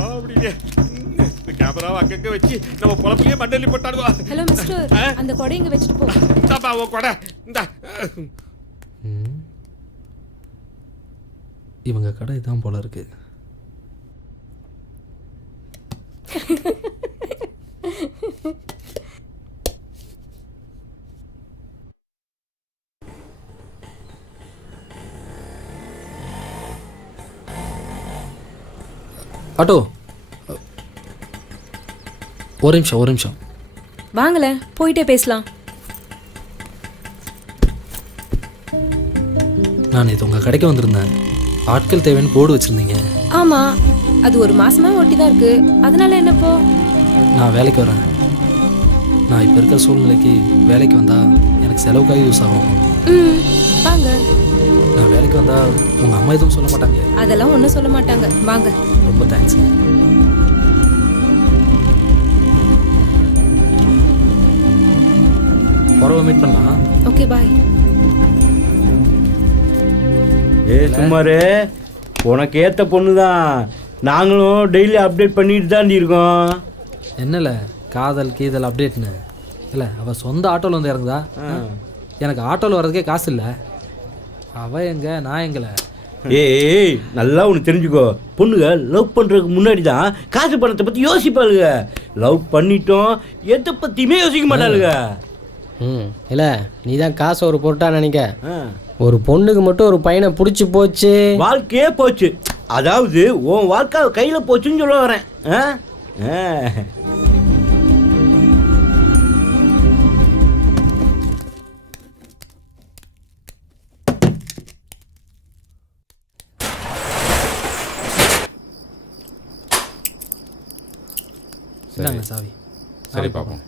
அப்படியே கேமராவை அங்கங்க வச்சு நம்ம பொழப்பிலேயே மண்ணெல்லி போட்டாடுவா. ஹலோ மிஸ்டர், அந்த கொடை இங்க வச்சுட்டு போ. இந்தாப்பா உன் கொடை, இந்தா. இவங்க கடை தான் போல இருக்கு. ஆட்டோ, ஒரு நிமிஷம். வாங்கல, போயிட்டே பேசலாம். நான் இது உங்கள் கடைக்கு வந்திருந்தேன். ஆட்கள் தேவைன்னு போர்டு வச்சுருந்தீங்க. ஆமா, அது ஒரு மாசமா ஒட்டி தான் இருக்கு. அதனால என்னப்போ? நான் வேலைக்கு வரேன். நான் இப்போ இருக்கிற சூழ்நிலைக்கு வேலைக்கு வந்தால் எனக்கு செலவுக்காக யூஸ் ஆகும். வாங்க. நான் வேலைக்கு வந்தால் உங்கள் அம்மா எதுவும் சொல்ல மாட்டாங்களே? அதெல்லாம் ஒன்றும் சொல்ல மாட்டாங்க, வாங்க. ரொம்ப தேங்க்ஸ். பரவாயில்ல, மீட் பண்ணலாம். ஓகே, பாய். சுமாரு உனக்கு ஏற்ற பொண்ணு தான். நாங்களும் டெய்லி அப்டேட் பண்ணிட்டு தான் இருக்கோம். என்னல காதல் கீதல் அப்டேட்னு இல்லை, அவள் சொந்த ஆட்டோவில் வந்து இறங்குதா? எனக்கு ஆட்டோவில் வர்றதுக்கே காசு இல்லை. அவள் எங்க, நான் எங்கல? ஏய், நல்லா ஒன்று தெரிஞ்சுக்கோ, பொண்ணுங்க லவ் பண்ணுறதுக்கு முன்னாடி தான் காசு பணத்தை பற்றி யோசிப்பாளுங்க. லவ் பண்ணிட்டோம் எதை பற்றியுமே யோசிக்க மாட்டாளுங்க. இல்லை, நீ தான் காசு ஒரு பொருட்டா நினைக்க. ஒரு பொண்ணுக்கு மட்டும் ஒரு பையனை பிடிச்சி போச்சு, வாழ்க்கையே போச்சு. அதாவது உன் வாழ்க்கை கையில் போச்சுன்னு சொல்ல வரேன். சாவி. சரி பாப்போம்.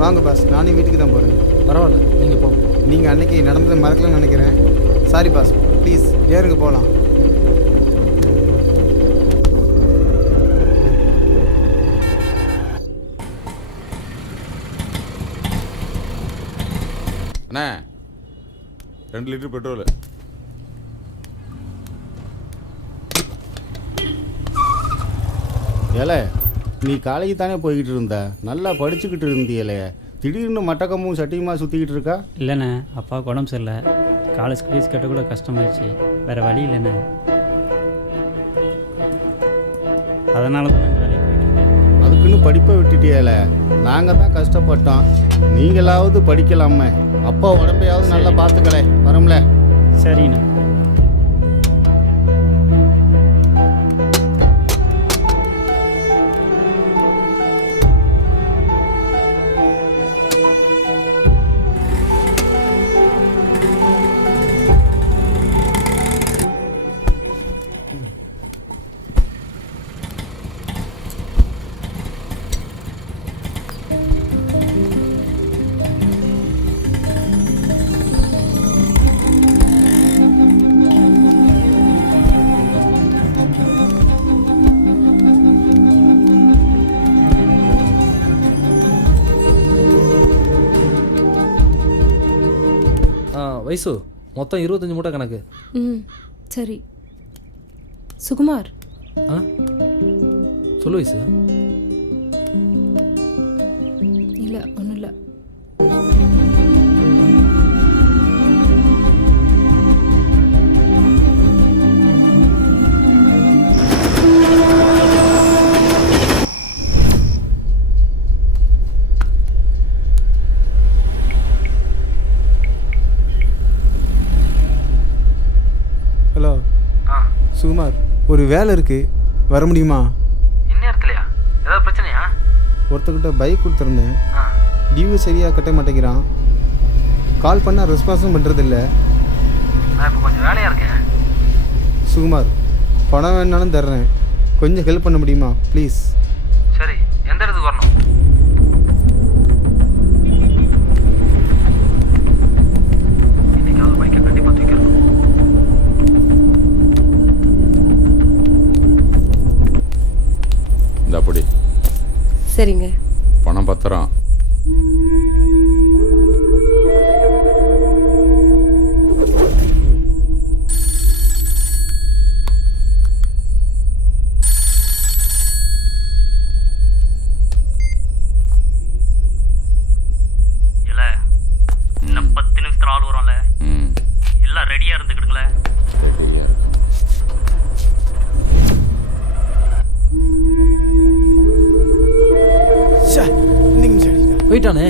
வாங்க பாஸ், நானே வீட்டுக்கு தான் போகிறேன். பரவாயில்ல, நீங்கள் போங்க. நீங்கள் அன்னைக்கு நடந்ததை மறக்கலன்னு நினைக்கிறேன். சாரி பாஸ், ப்ளீஸ் ஏறுங்க போகலாம். அண்ணா 2 லிட்டர் பெட்ரோல். ஏலே, நீ காலேஜ் தானே போய்கிட்டு இருந்த, நல்லா படிச்சுக்கிட்டு இருந்தியலே, திடீர்னு மட்டக்கமும் சட்டியுமா சுற்றிக்கிட்டு இருக்கா? இல்லைண்ணே, அப்பாவுக்கு உடம்பு சரியில்லை. காலேஜ் ஃபீஸ் கட்ட கூட கஷ்டமாயிடுச்சு, வேறு வழி இல்லைண்ணே. அதனால தான் வேலைக்கு போயிட்டு. அதுக்குன்னு படிப்பை விட்டுட்டியல, நாங்கள் தான் கஷ்டப்பட்டோம், நீங்களாவது படிக்கலாமே. அப்பா உடம்பையாவது நல்லா பார்த்துக்கலே, வரோம்ல. சரிண்ணா. வயசு மொத்தம் 25 மூட்டை கணக்கு. சரி. சுகுமார், சொல்லு வயசு. இல்லை, ஒன்றும் இல்லை. ஹலோ சுகுமார், ஒரு வேலை இருக்குது, வர முடியுமா? இந்நேரத்துலையா? ஒருத்தர்கிட்ட பைக் கொடுத்துருந்தேன். டியூ சரியாக கட்ட மாட்டேங்கிறான். கால் பண்ணால் ரெஸ்பான்ஸும் பண்ணுறதில்ல. நான் இப்போ கொஞ்சம் வேலையாக இருக்கேன். சுகுமார், பணம் வேணாலும் தர்றேன், கொஞ்சம் ஹெல்ப் பண்ண முடியுமா ப்ளீஸ்? சரி, எந்த இடத்துக்கு வரணும்? இன்னைக்காவது பைக்கை கண்டிப்பாக தூக்கிடணும். இந்த அப்படி சரிங்க. பணம் பத்திரம். இன்னும் 10 நிமிஷத்துல ஆள் வரும்ல, எல்லாம் ரெடியா இருந்துக்கிடுங்களேன். போயிட்டானே.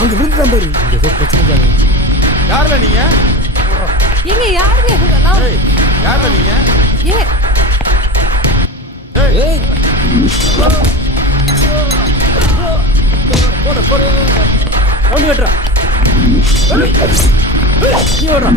அங்க விழுந்துதான் பாரு. இங்க ஏதோ பிரச்சனை. யாருல நீங்க? ஏங்க யாருங்க இவங்கெல்லாம்? யாருல நீங்க? ஏ ஏய் போட போட ரவுண்ட் வெட்றா. நீ ஓடுறா.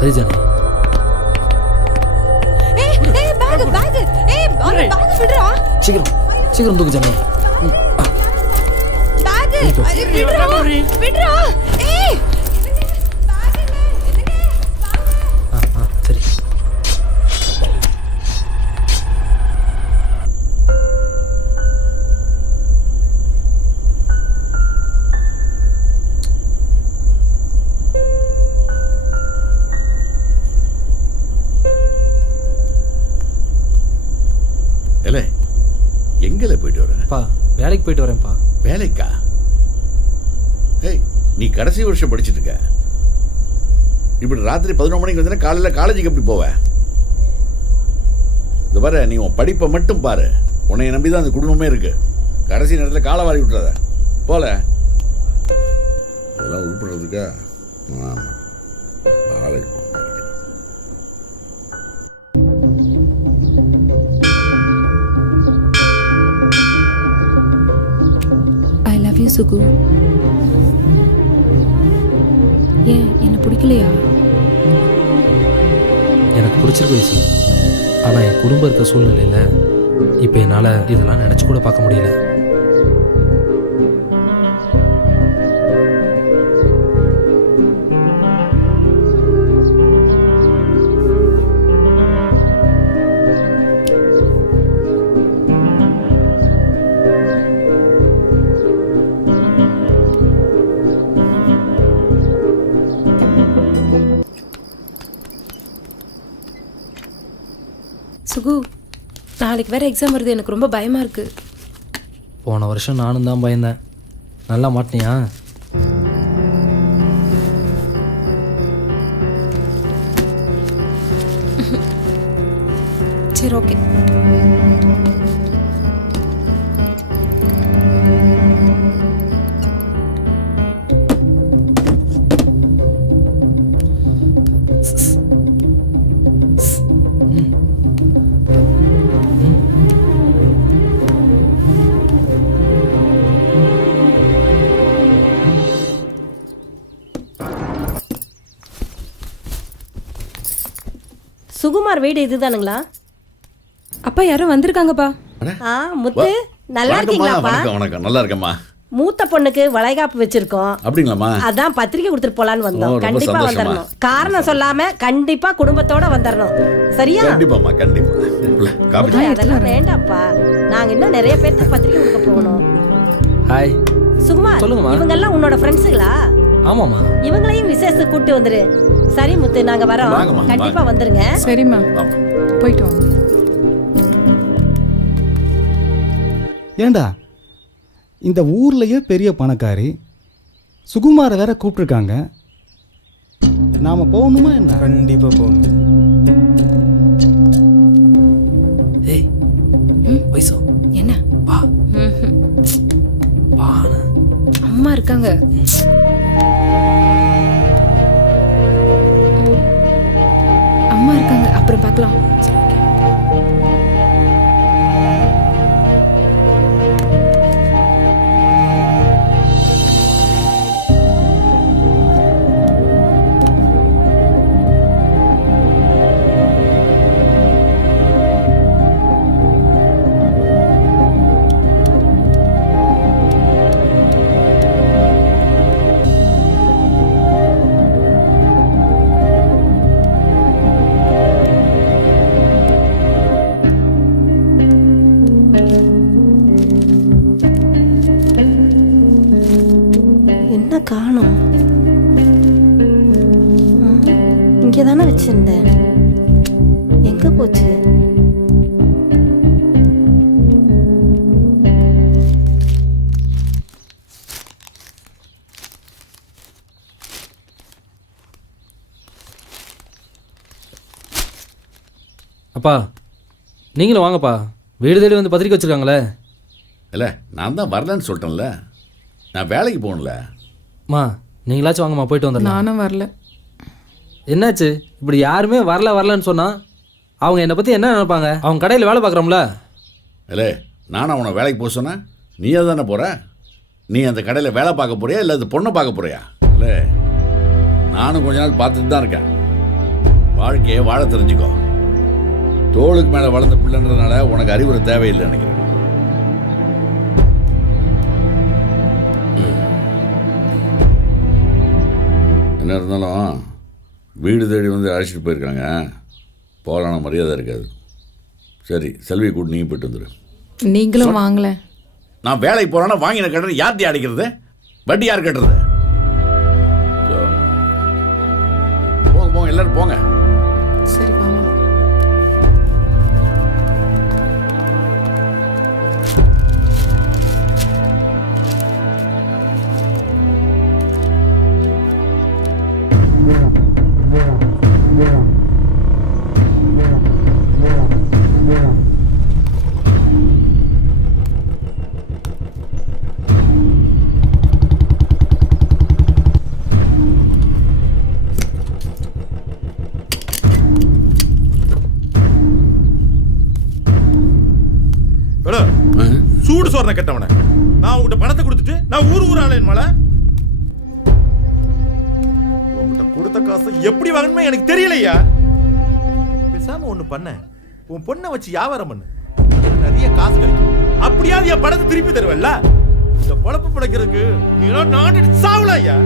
சரி ஜானி. சீக்கிரம் சீக்கிரம் தூக்கு ஜானி. சரி. இல்லை எங்கே போயிட்டு வரேன்ப்பா? வேலைக்கு போயிட்டு வரேன்ப்பா. வேலைக்கா? ஏய், நீ கடைசி வருஷம் படிச்சுட்டு இருக்க. இப்படி ராத்திரி 11 மணிக்கு வந்தீங்கன்னா காலையில் காலேஜுக்கு எப்படி போவ? இந்த பாரு, நீ உன் படிப்பை மட்டும் பாரு. உன்னை நம்பி தான் அந்த குடும்பமே இருக்கு. கடைசி நேரத்தில் காலை வாரி விட்டுறத போல. அதெல்லாம் உருப்படுறதுக்கா? ஆமாம், நாளைக்கு போகணும். I love you Sugu. ஏன் என்ன பிடிக்கலையா? எனக்கு பிடிச்சிருக்கு வயசு. ஆனால் என் குடும்பம் இருக்க சூழ்நிலையில் இப்போ என்னால் இதெல்லாம் நினச்சி கூட பார்க்க முடியல. சுகு, நாளைக்கு வேற எக்ஸாம் வருது, எனக்கு ரொம்ப பயமா இருக்கு. போன வருஷம் நானும் தான் பயந்தேன். நல்லா மாட்டினியா? சரி, ஓகே. சுகுமார் வீடு இதுதானுங்களா? அப்பா யாரோ வந்திருக்காங்கப்பா. முத்து, நல்லா இருக்கீங்களாப்பா? வணக்கம் வணக்கம், நல்லா இருக்கேம்மா. மூத்த பொண்ணுக்கு வளைகாப்பு வச்சிருக்கோம். அப்படிங்களாம்மா? அதான் பத்திரிக்கை கொடுத்துட்டு போலான்னு வந்தோம். ரொம்ப கண்டிப்பா சந்தோஷமா. வந்துடணும். காரணம் சொல்லாம கண்டிப்பா குடும்பத்தோட வந்துடணும். சரியா? கண்டிப்பாம்மா, கண்டிப்பா. முத்து, அதெல்லாம் வேண்டாம்ப்பா. நாங்க இன்னும் நிறைய பேருக்கு பத்திரிக்கை கொடுக்க போகணும். ஹாய். சுகுமார் சொல்லுங்கம்மா. இவங்க எல்லாம் உன்னோட ஃப்ரெண்ட்ஸுங்களா? ஆமாம்மா. இவங்களையும் விசேஷத்துக்கு கூட்டி வந்துரு. சரி முத்து, நாங்க வரோம். வாங்கம்மா, கண்டிப்பா வந்துருங்க. சரிம்மா, போயிட்டு வாங்க. ஏண்டா இந்த ஊர்லயே பெரிய பணக்காரி சுகுமாரை வேற கூப்பிட்டுருக்காங்க. நாம போகணுமா என்ன? கண்டிப்பா போகணும். ஏய் வைசோ என்ன வா ம்ஹும். வாண்ணா. அம்மா இருக்காங்க. அம்மா இருக்காங்க, அப்புறம் பார்க்கலாம். என்ன காணோம்? இங்கே தானே வச்சிருந்தேன். எங்க போச்சு? அப்பா நீங்களும் வாங்கப்பா. வீடு தேடி வந்து பத்திரிக்கை வச்சிருக்காங்களே. இல்லை நான் தான் வரலன்னு சொல்லிட்டேன்ல, நான் வேலைக்கு போகணும்ல. மா நீங்களாச்சும் வாங்கம்மா, போயிட்டு வந்துடலாம். நானும் வரல. என்னாச்சு இப்படி யாருமே வரலன்னு சொன்னா அவங்க என்னை பற்றி என்ன நினைப்பாங்க? அவங்க கடையில் வேலை பார்க்குறோம்ல. இல்லை நானும் அவனை வேலைக்கு போக சொன்னேன், நீயே தானே போகிற. நீ அந்த கடையில் வேலை பார்க்க போறியா இல்லை அந்த பொண்ணை பார்க்க போறியா? இல்லை நானும் கொஞ்ச நாள் பார்த்துட்டு தான் இருக்கேன். வாழ்க்கையை வாழ தெரிஞ்சுக்கோ. தோளுக்கு மேலே வளர்ந்த பிள்ளைன்றதுனால உனக்கு அறிவுரை தேவையில்லை நினைக்கிறேன். என்ன இருந்தாலும் வீடு தேடி வந்து அழைச்சிட்டு போயிருக்காங்க, போகலான மரியாதை இருக்காது. சரி செல்வியை கூட்டு நீ போயிட்டு வந்துடு. நீங்களும் வாங்கல. நான் வேலைக்கு போகிறேன்னா வாங்கின கடன் யார்ட்டி அடைக்கிறது? வட்டி யார் கட்டுறது? போங்க போங்க எல்லாரும் போங்க. சரி வாங்க. சூடு சோறனை கெட்டவன நான் உங்ககிட்ட பணத்தை கொடுத்துட்டு நான் ஊர் ஆளேன் மலை. உங்ககிட்ட கொடுத்த காசை எப்படி வாங்கணுமே எனக்கு தெரியலையா. பேசாம ஒண்ணு பண்ண, உன் பொண்ணை வச்சு வியாபாரம் பண்ணு, நிறைய காசு கிடைக்கும். அப்படியாவது என் பணத்தை திருப்பி தருவல்ல. இந்த பொழப்பு பிழைக்கிறதுக்கு நீ எல்லாம் நாட்டு சாவல ஐயா.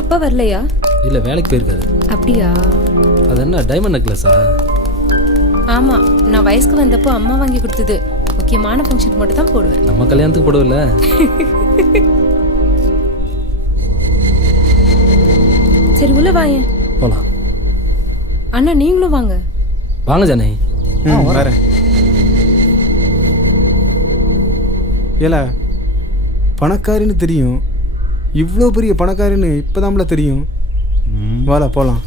அப்பா வரலையா? இல்லை வேலைக்கு போயிருக்காரு. அப்படியா? அது என்ன டைமண்ட் நெக்லஸா? ஆமா, நான் வயசுக்கு வந்தப்போ அம்மா வாங்கி கொடுத்தது. முக்கியமான ஃபங்க்ஷனுக்கு மட்டும் தான் போடுவேன். நம்ம கல்யாணத்துக்கு போடுவில்ல? சரி உள்ள வாயேன் போலாம். அண்ணா நீங்களும் வாங்க. வாங்க ஜானே. வரேன். ஏல பணக்காரின்னு தெரியும். இவ்வளோ பெரிய பணக்காரின்னு இப்போதான்ல தெரியும். வாடா போகலாம்.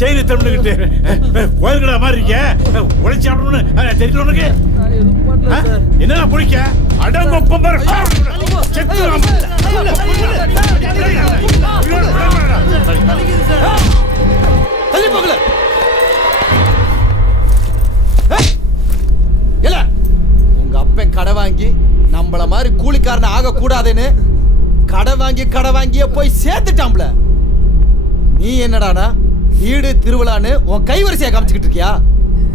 செய்தி தமிழ்கிட்டு கோயில்கடா மாதிரி இருக்க உழைச்சி சாப்பிடணும்னு தெரியல உனக்கு. என்ன பிடிக்க அடங்கொப்பம் உங்க அப்பன் கடை வாங்கி நம்மள மாதிரி கூலிக்காரன் ஆக கூடாதுன்னு கடை வாங்கிய போய் சேர்த்துட்டாம்ல. நீ என்னடானா வீடு திருவிழான்னு உன் கைவரிசையா காமிச்சுக்கிட்டு இருக்கியா?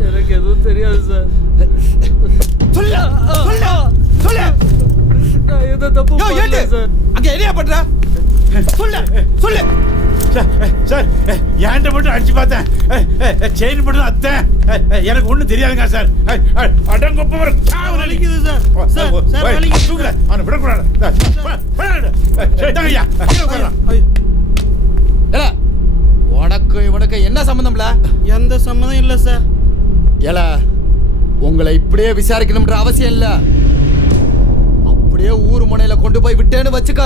எனக்கு எதுவும் தெரியாது சார். சொல்ல சொல்ல சொல்ல நான் எதை தப்பு பண்ணல சார். அங்க என்ன பண்ற? சொல்ல சொல்ல சார். ஏன்ட்ட மட்டும் அடிச்சு பார்த்தேன். செயின் மட்டும் அத்தேன். எனக்கு ஒண்ணும் தெரியாதுங்க சார். அடங்கொப்பவர் வலிக்குது சார். சார் வலிக்குது. தூக்குற அவனை விடக்கூடாது. உனக்கு இவனுக்கு என்ன சம்பந்தம்ல? எந்த சம்மந்தம் இல்லை சார். ஏல உங்களை இப்படியே விசாரிக்கணும்ன்ற அவசியம் இல்ல. அப்படியே ஊர் முனையில கொண்டு போய் விட்டேன்னு வச்சுக்க,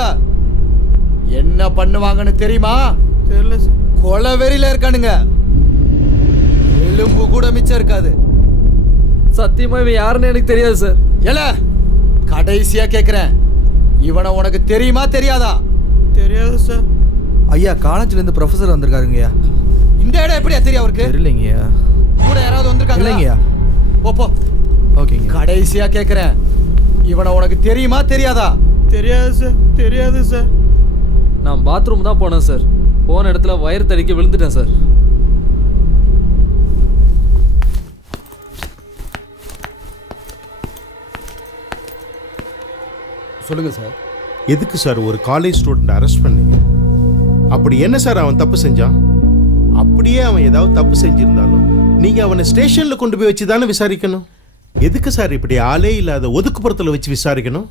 என்ன பண்ணுவாங்கன்னு தெரியுமா? தெரியல சார். கொலை வெறியில இருக்கானுங்க. எலும்பு கூட மிச்சம் இருக்காது. சத்தியமா இவன் யாருன்னு எனக்கு தெரியாது சார். ஏல கடைசியா கேக்குறேன், இவனை உனக்கு தெரியுமா தெரியாதா? தெரியாது சார். ஐயா காலேஜ்லேருந்து ப்ரொஃபஸர் வந்திருக்காருங்கய்யா. இந்த இடம் எப்படியா தெரியும் அவருக்கு? தெரியலைங்கய்யா. கூட யாராவது வந்திருக்காங்க? இல்லைங்கய்யா. போ. ஓகேங்க. கடைசியா கேக்குறேன், இவனை உனக்கு தெரியுமா தெரியாதா? தெரியாது சார். தெரியாது சார். நான் பாத்ரூம் தான் போனேன் சார். போன இடத்துல வயிறு தடிக்க விழுந்துட்டேன் சார். சொல்லுங்க சார். எதுக்கு சார் ஒரு காலேஜ் ஸ்டூடெண்ட் அரெஸ்ட் பண்ணீங்க? அப்படி என்ன சார் அவன் தப்பு செஞ்சான்? அப்படியே அவன் ஏதாவது தப்பு செஞ்சிருந்தாலும் நீங்க அவனை ஸ்டேஷன்ல கொண்டு போய் வச்சு தானே விசாரிக்கணும். எதுக்கு சார் இப்படி ஆளே இல்லாத ஒதுக்குப்புறத்தில் வச்சு விசாரிக்கணும்?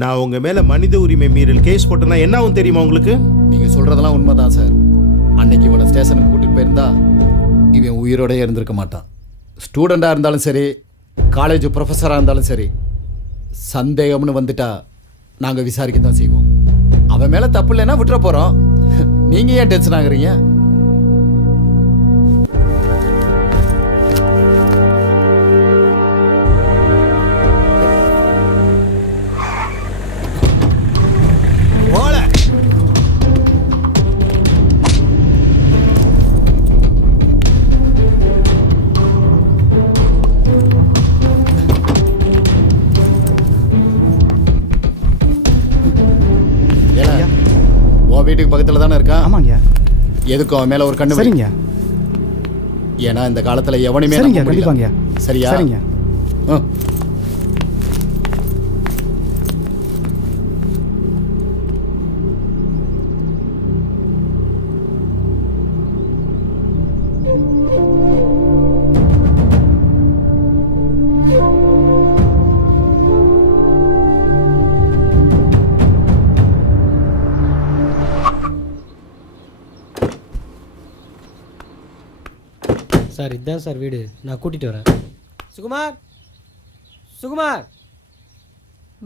நான் உங்க மேல மனித உரிமை மீறல் கேஸ் போட்டேன்னா என்ன ஆகும் தெரியுமா உங்களுக்கு? நீங்க சொல்றதெல்லாம் உண்மைதான் சார். அன்னைக்கு இவனை ஸ்டேஷனுக்கு கூட்டிட்டு போயிருந்தா இவன் உயிரோடய இருந்திருக்க மாட்டான். ஸ்டூடெண்டா இருந்தாலும் சரி, காலேஜ் ப்ரொஃபஸரா இருந்தாலும் சரி, சந்தேகம்னு வந்துட்டா நாங்க விசாரிக்க தான் செய்வோம். அவன் மேல தப்பு இல்லைன்னா விட்டுற போறோம். நீங்க ஏன் டென்ஷன் ஆகுறீங்க? வீட்டுக்கு பக்கத்துல தானே இருக்கா? ஆமாங்க. எதுக்கும் அவன் மேல ஒரு கண்ணு வை. சரிங்க. ஏன்னா இந்த காலத்துல எவனுமே சரிங்க. கண்டிப்பாங்க. சரியா? சரிங்க. சார் இதுதான் சார் வீடு. நான் கூட்டிகிட்டு வரேன். சுகுமார், சுகுமார்.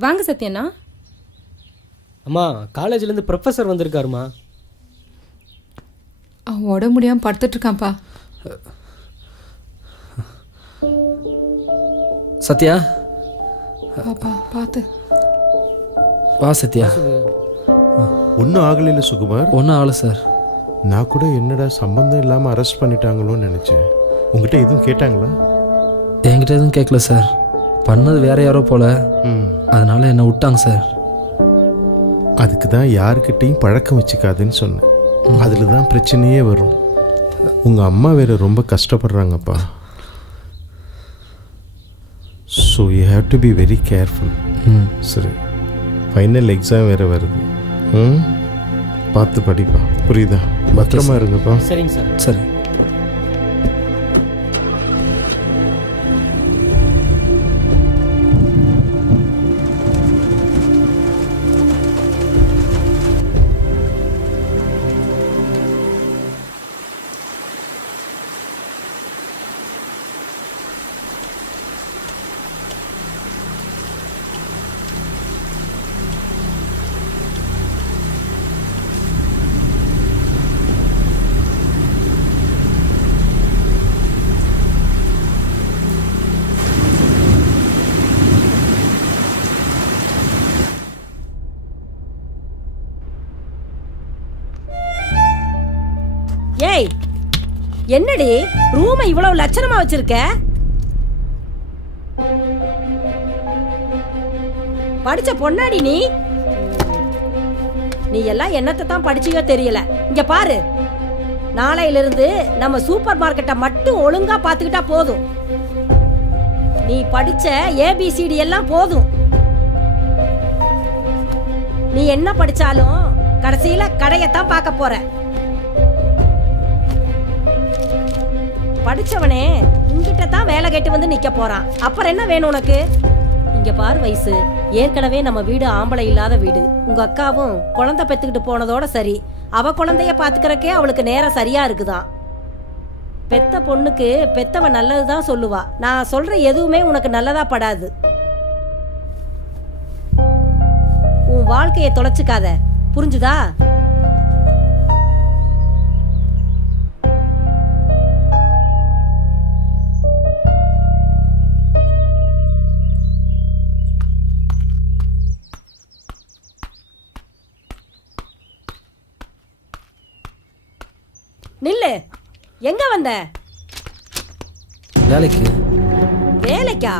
வாங்க சத்யண்ணா. அம்மா காலேஜ்லேருந்து ப்ரொஃபஸர் வந்திருக்காருமா. அவன் உடம்பு முடியாமல் படுத்துட்டு இருக்கான்ப்பா. சத்யா பாப்பா பார்த்து வா. சத்யா ஒன்றும் ஆகலையில சுகுமார்? ஒன்றும் ஆகலை சார். நான் கூட என்னடா சம்பந்தம் இல்லாமல் அரெஸ்ட் பண்ணிட்டாங்களோன்னு நினச்சேன். உங்ககிட்ட எதுவும் கேட்டாங்களா? என்கிட்ட எதுவும் கேட்கல சார். பண்ணது வேற யாரோ போல, அதனால என்னை விட்டாங்க சார். அதுக்கு தான் யாருக்கிட்டையும் பழக்கம் வச்சுக்காதுன்னு சொன்னேன். அதில் தான் பிரச்சனையே வரும். உங்கள் அம்மா வேறு ரொம்ப கஷ்டப்படுறாங்கப்பா. So you have to be very careful. சரி, ஃபைனல் எக்ஸாம் வேறு வருது. பார்த்து படிப்பா, புரியுதா? பத்திரமா இருங்கப்பா. சரிங்க சார். சரி. ஏய், என்னடி ரூமை இவ்வளவு லட்சணமா வச்சிருக்க? படிச்ச பொண்ணாடி நீ? நீ எல்லாம் என்னத்தை தான் படிச்சியோ தெரியல. இங்க பாரு, நாளையிலிருந்து நம்ம சூப்பர் மார்க்கெட்டை மட்டும் ஒழுங்கா பாத்துக்கிட்டா போதும். நீ படிச்ச ஏபிசிடி எல்லாம் போதும். நீ என்ன படிச்சாலும் கடைசியில கடையத்தான் பார்க்க போற. படிச்சவனே உங்ககிட்ட தான் வேலை கேட்டு வந்து நிக்க போறான். அப்புறம் என்ன வேணும் உனக்கு? இங்க பாரு வயசு, ஏற்கனவே நம்ம வீடு ஆம்பளை இல்லாத வீடு. உங்க அக்காவும் குழந்தை பெத்துக்கிட்டு போனதோட சரி, அவ குழந்தைய பாத்துக்கறக்கே அவளுக்கு நேரம் சரியா இருக்குதான். பெத்த பொண்ணுக்கு பெத்தவ நல்லதுதான் சொல்லுவா. நான் சொல்ற எதுவுமே உனக்கு நல்லதா படாது. உன் வாழ்க்கையை தொலைச்சுக்காத, புரிஞ்சுதா? நில்லு. எங்க வந்த? வேலைக்கு. வேலைக்கா?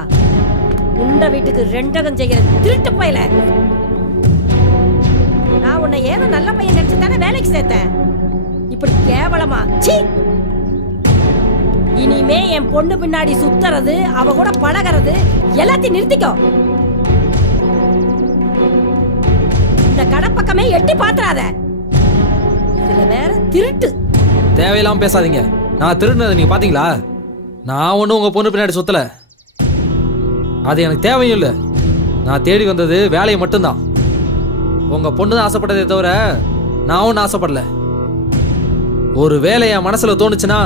உண்ட வீட்டுக்கு ரெண்டகம் செய்கிற திருட்டு பையல. நான் உன்னை ஏதோ நல்ல பையன் நினைச்சு தானே வேலைக்கு சேர்த்தேன். இப்படி கேவலமா? சீ! இனிமே என் பொண்ணு பின்னாடி சுத்துறது, அவ கூட பழகிறது எல்லாத்தையும் நிறுத்திக்கோ. இந்த கடை பக்கமே எட்டி பாத்துறாத. இதுல வேற திருட்டு. தேவையில்லாம பேசாதீங்க. நான் திருடுனதை நீங்க பாத்தீங்களா? நான் ஒன்றும் உங்க பொண்ணு பின்னாடி சுத்தல. அது எனக்கு தேவையும் இல்லை. நான் தேடி வந்தது வேலையை மட்டும்தான். உங்க பொண்ணு தான் ஆசைப்பட்டதே தவிர நான் ஒன்றும் ஆசைப்படல. ஒரு வேலை என் மனசுல தோணுச்சுன்னா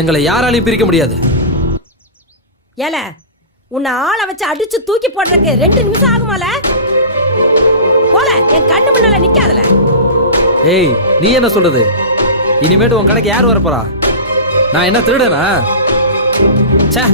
எங்களை யாராலையும் பிரிக்க முடியாது. ஏல, உன்னை ஆளை வச்சு அடிச்சு தூக்கி போடுறதுக்கு 2 நிமிஷம் ஆகுமால? போல, என் கண்ணு முன்னால நிக்காதல. ஏய், நீ என்ன சொல்றது? இனிமேட்டு உன் கடைக்கு யார் வரப்போறா? நான் என்ன திருடனா? ச்சே.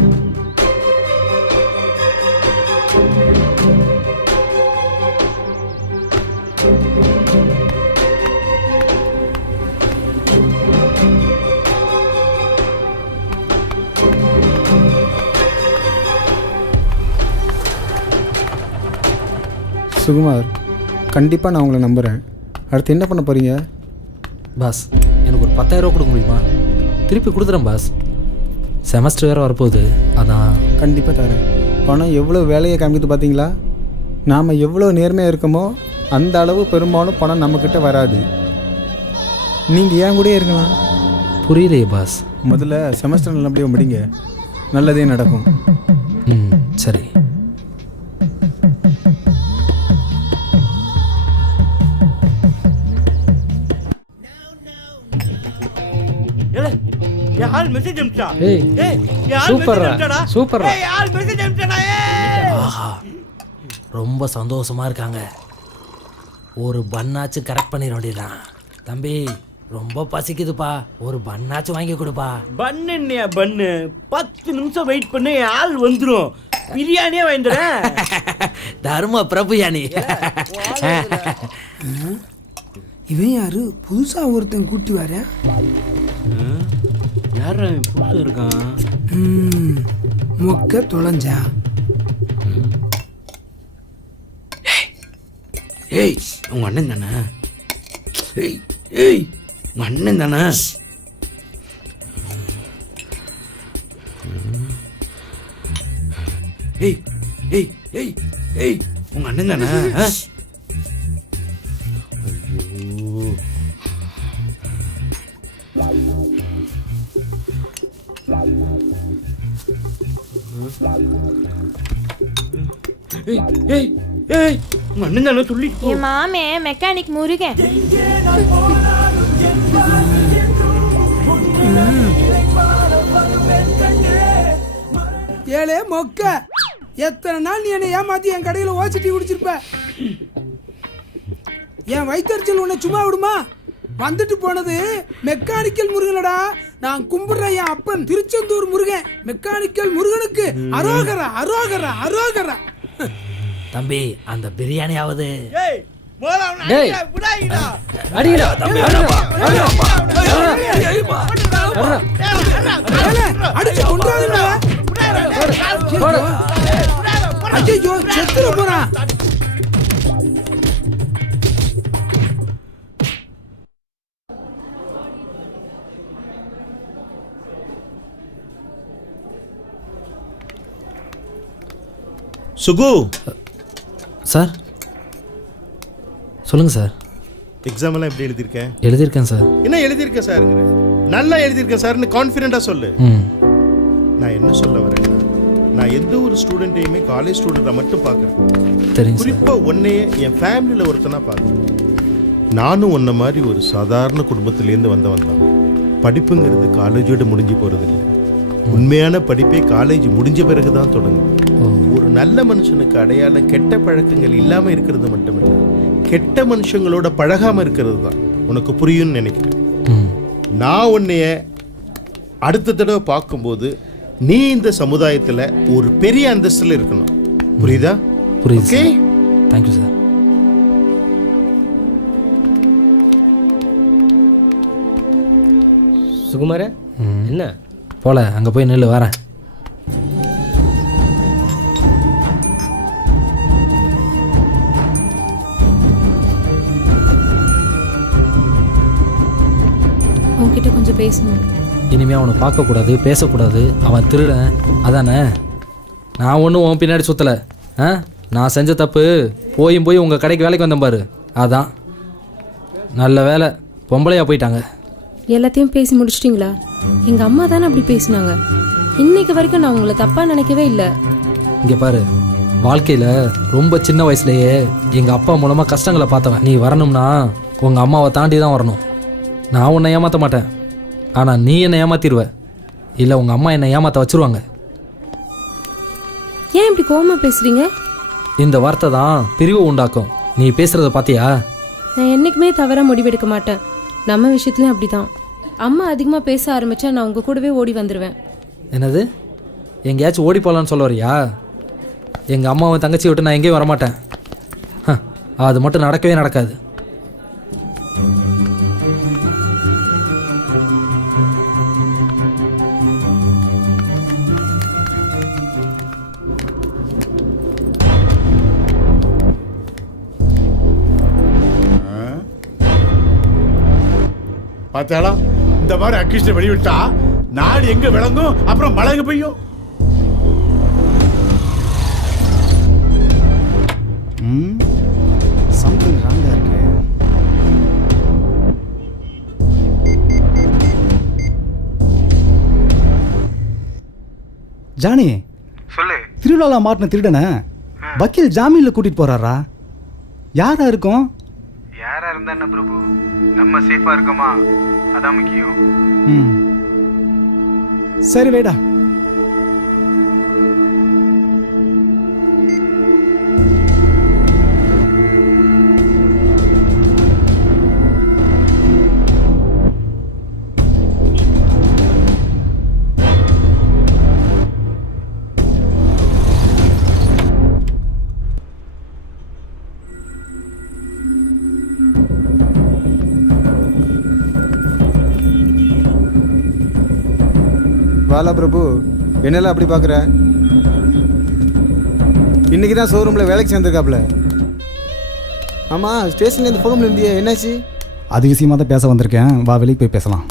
சுகுமார், கண்டிப்பாக நான் உங்களை நம்புகிறேன். அடுத்து என்ன பண்ண போகிறீங்க? பாஸ், எனக்கு ஒரு 10,000 ரூபா கொடுக்க முடியுமா? திருப்பி கொடுத்துறேன் பாஸ். செமஸ்டர் வேறு வரப்போகுது, அதான். கண்டிப்பாக தரேன். பணம் எவ்வளோ வேலையை காமிக்குது பார்த்தீங்களா? நாம் எவ்வளோ நேர்மையாக இருக்கோமோ அந்த அளவு பெரும்பாலும் பணம் நம்மக்கிட்ட வராது. நீங்கள் ஏன் கூட இருக்கலாம். புரியலையே பாஸ். முதல்ல செமஸ்டர் நல்லபடியாக முடிங்க, நல்லதே நடக்கும். சரி. யார் மெசேஜ் அனுப்பிச்சா? ஏய், சூப்பர்ரா, சூப்பர்ரா. யார் மெசேஜ் அனுப்பிச்சா? ஆஹா, ரொம்ப சந்தோஷமா இருக்காங்க. ஒரு பண்ணாச்சு கரெக்ட் பண்ணிட வேண்டியதுதான். தம்பி, ரொம்ப பசிக்குதுப்பா, ஒரு பண்ணாச்சு வாங்கி கொடுப்பா. பண்ணு என்னையா பண்ணு? 10 நிமிஷம் வெயிட் பண்ணு, ஆள் வந்துடும். பிரியாணியே வாங்கிடுறேன். தர்ம பிரபுயானி. இவன் யாரு? புதுசா ஒருத்தன் கூட்டி வர. யாரா புதுசா இருக்கான்? மொக்க தொலைஞ்சா. ஏய் உங்க அண்ணன் தானே? ஏய் ஏய் உங்க அண்ணன் தானே? ஏய் ஏய் ஏய் ஏய் உங்க அண்ணன் தானே? ஏய் ஏய் ஏய் உங்க அண்ணன் தானே சொல்லிட்டு என் மாமே மெக்கானிக் முருகன். ஏலே மொக்க, எத்தனை நாள் நீ என்னை ஏமாத்தி என் கடையில் ஓசிட்டி குடிச்சிருப்ப. என் வயிற்றுச்சல் உன்னை சும்மா விடுமா? வந்துட்டு போனது மெக்கானிக்கல் முருகனடா. நான் கும்பிடுற என் அப்பன் திருச்செந்தூர் முருகன். மெக்கானிக்கல் முருகனுக்கு அரோகரா அரோகரா அரோகரா. தம்பி அந்த பிரியாணியாவது அடிச்சு கொண்டாதுடா. ஐயோ செத்துற போறான். சுகு சார் சொல்லுங்கள் சார். எக்ஸாம் எல்லாம் எப்படி எழுதியிருக்கேன்? எழுதியிருக்கேன் சார். என்ன எழுதியிருக்கேன் சாருங்கிற? நல்லா எழுதியிருக்கேன் சார்னு கான்ஃபிடென்ட்டாக சொல்லு. நான் என்ன சொல்ல வரேன்னா, நான் எந்த ஒரு ஸ்டூடெண்ட்டையுமே காலேஜ் ஸ்டூடெண்ட்டாக மட்டும் பார்க்குறேன். சரிங்க. குறிப்பாக உன்னையே என் ஃபேமிலியில் ஒருத்தனா பார்க்குறேன். நானும் உன்ன மாதிரி ஒரு சாதாரண குடும்பத்திலேருந்து வந்தவன் தான். படிப்புங்கிறது காலேஜோடு முடிஞ்சு போகிறதில்லை. உண்மையான படிப்பே காலேஜ் முடிஞ்ச பிறகு தான் தொடங்கும். ஒரு நல்ல மனுஷனுக்கு அடையாளம் கெட்ட பழக்கங்கள் இல்லாமல் இருக்கிறது மட்டுமில்லை, கெட்ட மனுஷங்களோட பழகாமல் இருக்கிறது தான். உனக்கு புரியும்னு நினைக்கிறேன். நான் உன்னைய அடுத்த தடவை பார்க்கும்போது நீ இந்த சமுதாயத்தில் ஒரு பெரிய அந்தஸ்தில் இருக்கணும். புரியுதா? புரியுது. Okay, thank you sir. சுகுமார என்ன போல அங்கே போய் நெல் வரேன். உன்கிட்ட கொஞ்சம் பேசணும். இனிமேல் அவனை பார்க்கக்கூடாது, பேசக்கூடாது. அவன் திருடன் அதானே? நான் ஒன்றும் உன் பின்னாடி சுற்றலை. நான் செஞ்ச தப்பு போய் உங்கள் கடைக்கு வேலைக்கு வந்தேன் பாரு, அதான். நல்ல வேலை பொம்பளையாக போயிட்டாங்க. எல்லாத்தையும் பேசி முடிச்சிட்டிங்களா? எங்கள் அம்மா தானே அப்படி பேசினாங்க. இன்னைக்கு வரைக்கும் நான் உங்களை தப்பாக நினைக்கவே இல்லை. இங்கே பாரு, வாழ்க்கையில் ரொம்ப சின்ன வயசுலேயே எங்கள் அப்பா மூலமாக கஷ்டங்களை பார்த்தவன். நீ வரணும்னா உங்கள் அம்மாவை தாண்டி தான் வரணும். நான் உன்னை ஏமாற்ற மாட்டேன், ஆனால் நீ என்னை ஏமாத்திடுவ. இல்லை உங்கள் அம்மா என்னை ஏமாற்ற வச்சுருவாங்க. ஏன் இப்படி கோவமாக பேசுகிறீங்க? இந்த வார்த்தை தான் பிரிவு உண்டாக்கும். நீ பேசுகிறத பார்த்தியா? நான் என்றைக்குமே தவறாக முடிவெடுக்க மாட்டேன். நம்ம விஷயத்துலையும் அப்படி தான். அம்மா அதிகமாக பேச ஆரம்பித்தா நான் உங்கள் கூடவே ஓடி வந்துடுவேன். என்னது? எங்கேயாச்சும் ஓடி போகலான்னு சொல்ல வரியா? எங்கள் அம்மாவை தங்கச்சி விட்டு நான் எங்கேயும் வரமாட்டேன். அது மட்டும் நடக்கவே நடக்காது. பார்த்தாளா, இந்த மாதிரி அக்கிஷ்ட வெளிவிட்டா நாடு எங்க விளங்கும், அப்புறம் மழை எங்க பெய்யும். சம்திங் ராங்கா இருக்கு. ஜானி சொல்லு. திருவிழால மாட்டின திருடனை வக்கீல் ஜாமீன்ல கூட்டிட்டு போறாரா? யாரா இருக்கும்? யாரா இருந்தா என்ன பிரபு, நம்ம சேஃபா இருக்கோமா அதான் முக்கியம். சரி வேடா. வாலா பிரபு, என்னெல்லாம் அப்படி பார்க்குற? இன்னைக்கு தான் ஷோரூமில் வேலைக்கு சேர்ந்துருக்காப்புல. ஆமாம், ஸ்டேஷன்லேருந்து ஃபோனில் இருந்தியே, என்னாச்சு? அது விஷயமா தான் பேச வந்திருக்கேன். வா, வெளியே போய் பேசலாம்.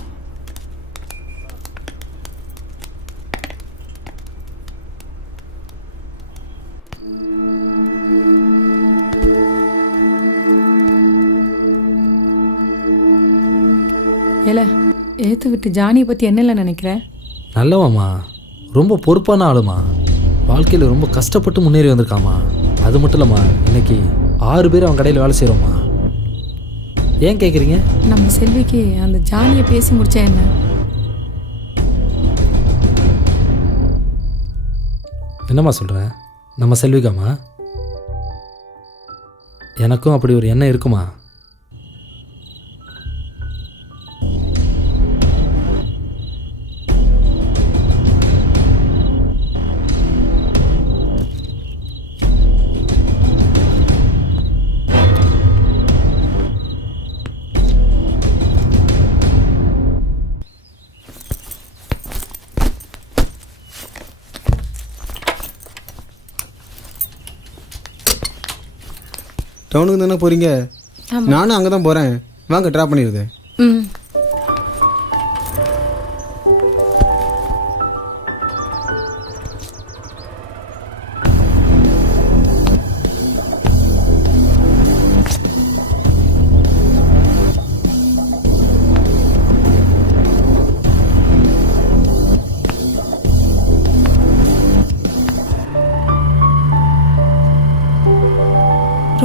ஏல ஏற்று விட்டு ஜானியை பற்றி என்னல நினைக்கிற? நல்லவாம்மா, ரொம்ப பொறுப்பான ஆளுமா. வாழ்க்கையில் ரொம்ப கஷ்டப்பட்டு முன்னேறி வந்திருக்காமா. அது மட்டும் இல்லைம்மா, இன்னைக்கு 6 பேர் அவன் கடையில் வேலை செய்கிறோம்மா. ஏன் கேட்குறீங்க? நம்ம செல்விக்கு அந்த ஜானியை பேசி முடிச்சா என்ன? என்னம்மா சொல்கிறேன்? நம்ம செல்விக்காம்மா, எனக்கும் அப்படி ஒரு எண்ணம் இருக்குமா? டவுனுக்கு தானே போகிறீங்க? நானும் அங்கே தான் போகிறேன். வாங்க, ட்ராப் பண்ணிடுது. ம்.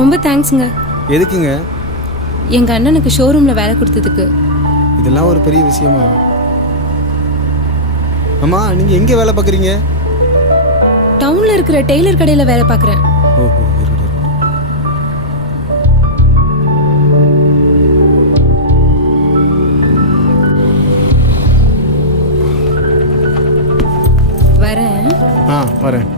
ரொம்ப தேங்க்ஸுங்க. எதுக்குங்க? எங்கள் அண்ணனுக்கு ஷோரூமில் வேலை கொடுத்ததுக்கு. இதெல்லாம் ஒரு பெரிய விஷயமா? அம்மா, நீங்கள் எங்கே வேலை பார்க்குறீங்க? டவுனில் இருக்கிற டெய்லர் கடையில் வேலை பார்க்குறேன். ஓஹோ, வரேன். வரேன்.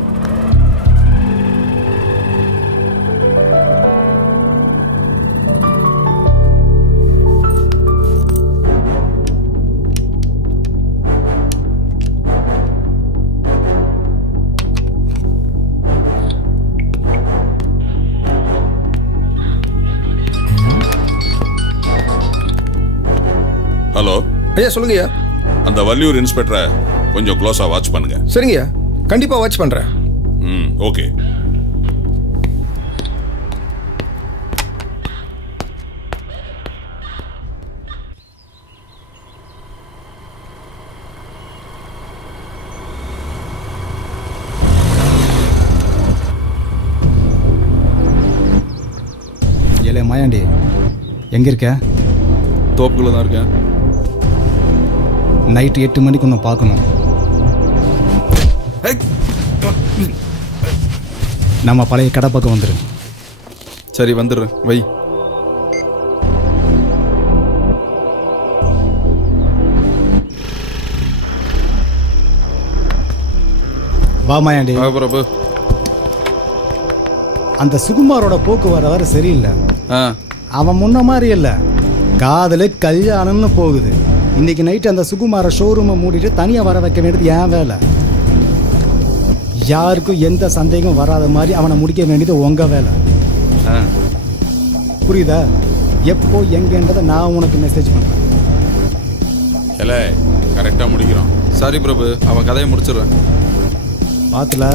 ஹலோ ஐயா, சொல்லுங்கய்யா. அந்த வள்ளியூர் இன்ஸ்பெக்டரை கொஞ்சம் க்ளோஸா வாட்ச் பண்ணுங்க. சரிங்கய்யா, கண்டிப்பாக வாட்ச் பண்ணுறேன். ஓகே. ஏலே மாயாண்டி, எங்கே இருக்க? தோப்புக்குள்ள தான் இருக்கேன். நைட்டு 8 மணிக்கு ஒன்று பார்க்கணும். நம்ம பழைய கடை பக்கம் வந்துடு. சரி, வந்துடுறேன். வை. வா மாயாண்டி. பிரபு, அந்த சுகுமாரோட போக்கு வர சரியில்லை. அவன் முன்ன மாதிரி இல்லை, காதல் கல்யாணம்னு போகுது. இன்னைக்கு நைட்டு அந்த சுகுமார ஷோரூமை மூடிட்டு தனியாக வர வைக்க வேண்டியது என் வேலை. யாருக்கும் எந்த சந்தேகம் வராத மாதிரி அவனை முடிக்க வேண்டியது உங்க வேலை. புரியுதா? எப்போ எங்கன்றதை நான் உனக்கு மெசேஜ் பண்ணுறேன். கரெக்டாக முடிக்கிறோம். சரி பிரபு, அவன் கதையை முடிச்சிடுறேன். பார்த்துல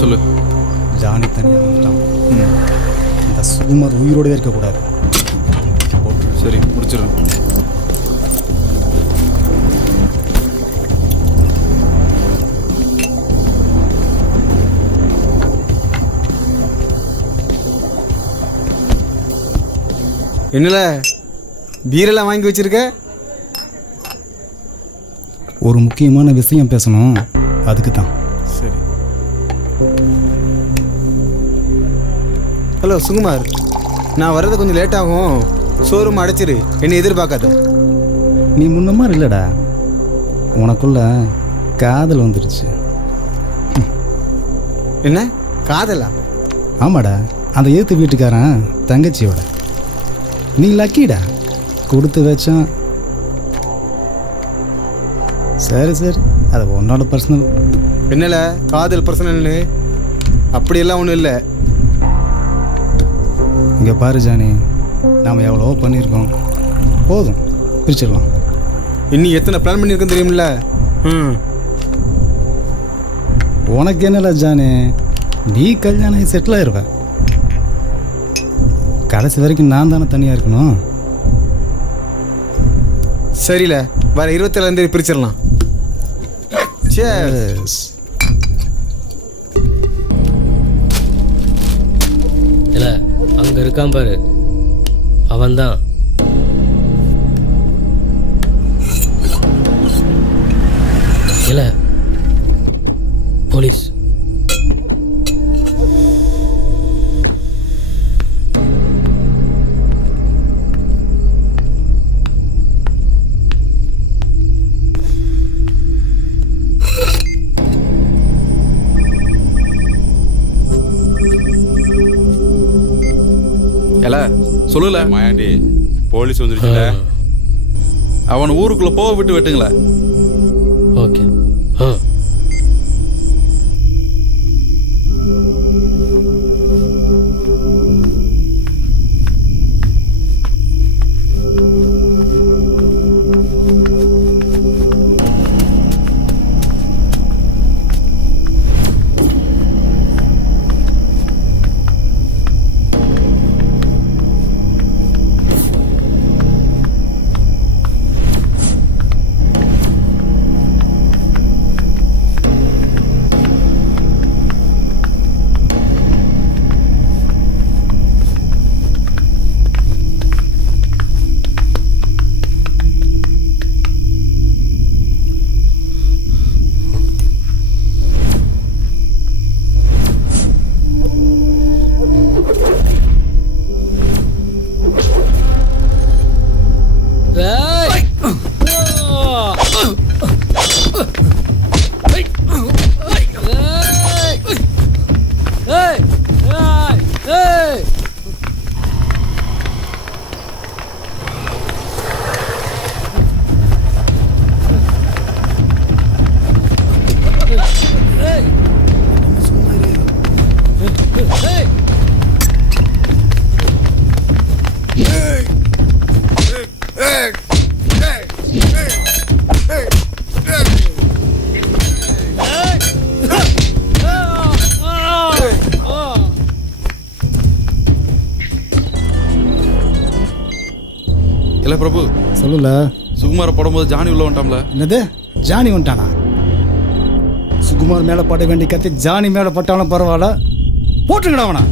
சொல்லு. ஜானி தனியாக வந்துட்டான். இந்த சுகுமார் உயிரோடவே இருக்கக்கூடாது. சரி, முடிச்சிடுறேன். என்னல பீரெல்லாம் வாங்கி வச்சிருக்க? ஒரு முக்கியமான விஷயம் பேசணும், அதுக்கு தான். சரி. ஹலோ சுகுமார், நான் வர்றது கொஞ்சம் லேட் ஆகும். ஷோரூம் அடைச்சிரு, என்னை எதிர்பார்க்காத. நீ முன்ன மாதிரி இல்லைடா, உனக்குள்ள காதல் வந்துடுச்சு. என்ன காதலா? ஆமாடா, அந்த ஏத்து வீட்டுக்காரன் தங்கச்சியோட. நீ லக்கிடா, கொடுத்து வச்சான். சரி சரி, அது உன்னோட பர்சனல். என்னல காதல் பர்சனல்னு? அப்படியெல்லாம் ஒன்றும் இல்லை. இங்கே பாரு ஜானி, நாம் எவ்வளோ பண்ணியிருக்கோம், போதும், பிரிச்சிடலாம். இன்னும் எத்தனை பிளான் பண்ணியிருக்கோம் தெரியுமில்ல? உனக்கு என்னல ஜானி, நீ கல்யாணம் செட்டில் ஆயிருவ. கடைசி வரைக்கும் நான் தானே தனியாக இருக்கணும். சரியில்ல, வர 27 பிரிச்சிடலாம். Cheers. இல்லை அங்கே இருக்கான் பாரு, அவன்தான். இல்லை போலீஸ். சொல்லல மாயாண்டி, போலீஸ் வந்துருச்சுல. அவன் ஊருக்குள்ள போக விட்டு வெட்டுங்களேன். ஓகே. இல்ல பிரபு, சொல்லல. சுகுமார போடும்போது ஜானி உள்ள வந்துட்டாம்ல. என்னது, ஜானி வந்துட்டானா? சுகுமார் மேலே பட வேண்டிய கத்தி ஜானி மேலே பட்டாலும் பரவாயில்ல, போட்டுங்கடா அவனா.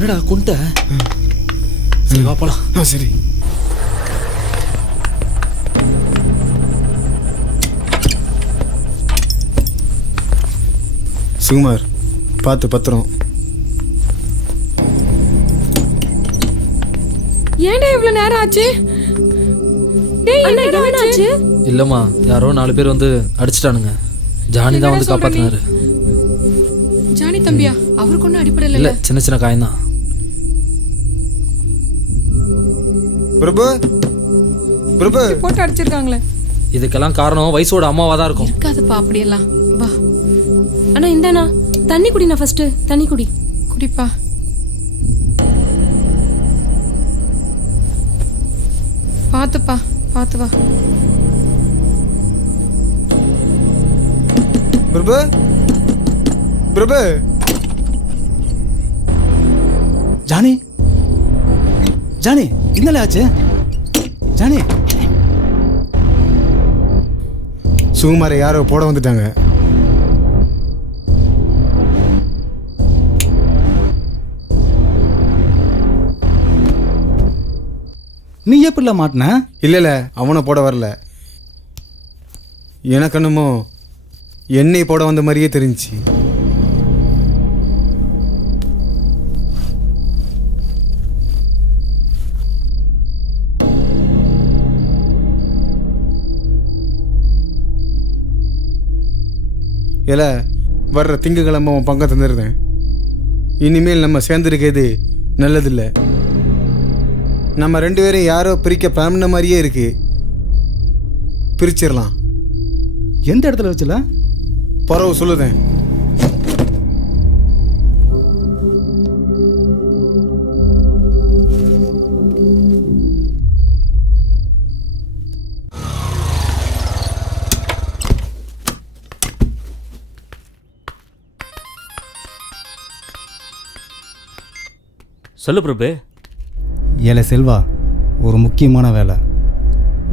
என்னடா கொண்ட? சரி வா போலாம். சரி. சுகுமார் பார்த்து பத்திரம். ஏன்டா இவ்வளவு நேரம் ஆச்சு? டேய் என்ன ஆச்சு? இல்லம்மா, யாரோ 4 பேர் வந்து அடிச்சிட்டானுங்க. ஜானி தான் வந்து காப்பாத்தினாரு. ஜானி தம்பியா? அவருக்கு ஒன்றும் அடிப்படை இல்ல, சின்ன சின்ன காயம்தான். பிரபு, பிரபு போட்டு அடிச்சிருக்காங்களே. இதுக்கெல்லாம் காரணம் வயசோட அம்மாவா தான் இருக்கும். இருக்காதுப்பா அப்படியெல்லாம். வா அண்ணா இந்தாண்ணா. தண்ணி குடி. நான் ஃபர்ஸ்ட் தண்ணி குடி. குடிப்பா. பார்த்துப்பா, பார்த்து வா. பிரபு பிரபு. ஜானி ஜானி என்னல ஆச்சு? ஜானி சுகுமாரை யாரோ போட வந்துட்டாங்க. நீ எப்படில மாட்டின? இல்ல அவனை போட வரல. எனக்கு என்னமோ என்னை போட வந்த மாதிரியே தெரிஞ்சுச்சு. இல்ல வர்ற திங்கக்கிழமை உன் பங்கை தந்துடுறேன். இனிமேல் நம்ம சேர்ந்துருக்கிறது நல்லதில்லை. நம்ம 2 பேரும் யாரோ பிரிக்க பிளான் மாதிரியே இருக்கு. பிரிச்சிடலாம். எந்த இடத்துல வச்சுல? பரவ சொல்லுதேன். சொல்லு பிரபு. ஏல செல்வா, ஒரு முக்கியமான வேலை.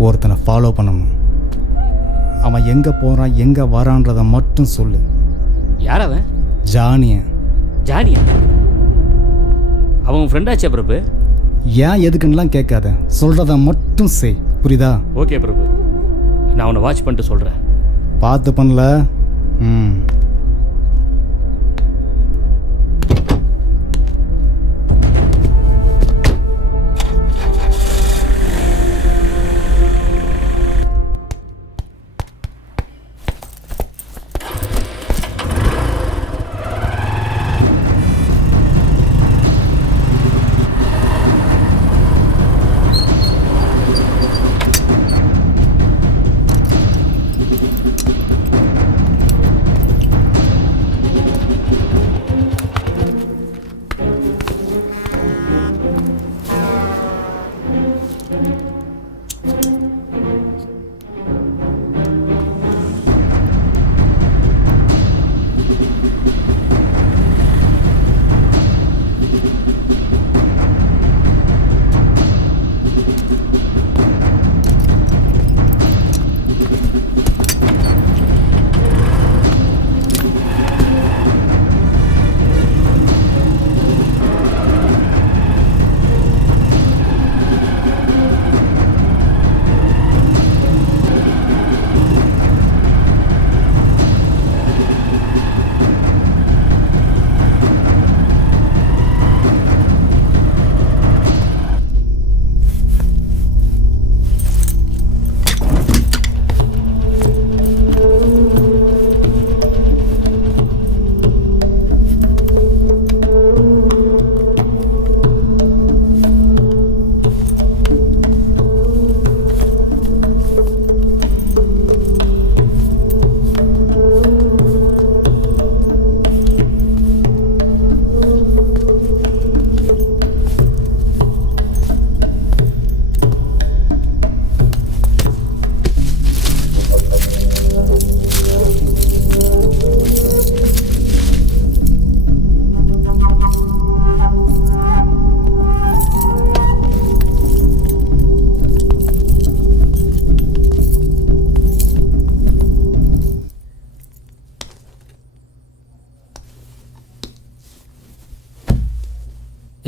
ஒருத்தனை ஃபாலோ பண்ணணும். அவன் எங்கே போகிறான் எங்கே வரான்றதை மட்டும் சொல்லு. யார் அவன்? ஜானிய. ஜானியா? அவன் ஃப்ரெண்டாச்சா பிரபு? ஏன் எதுக்குன்னெலாம் கேட்காத, சொல்கிறத மட்டும் செய். புரியுதா? ஓகே பிரபு, நான் அவனை வாட்ச் பண்ணிட்டு சொல்கிறேன். பார்த்து பண்ணல.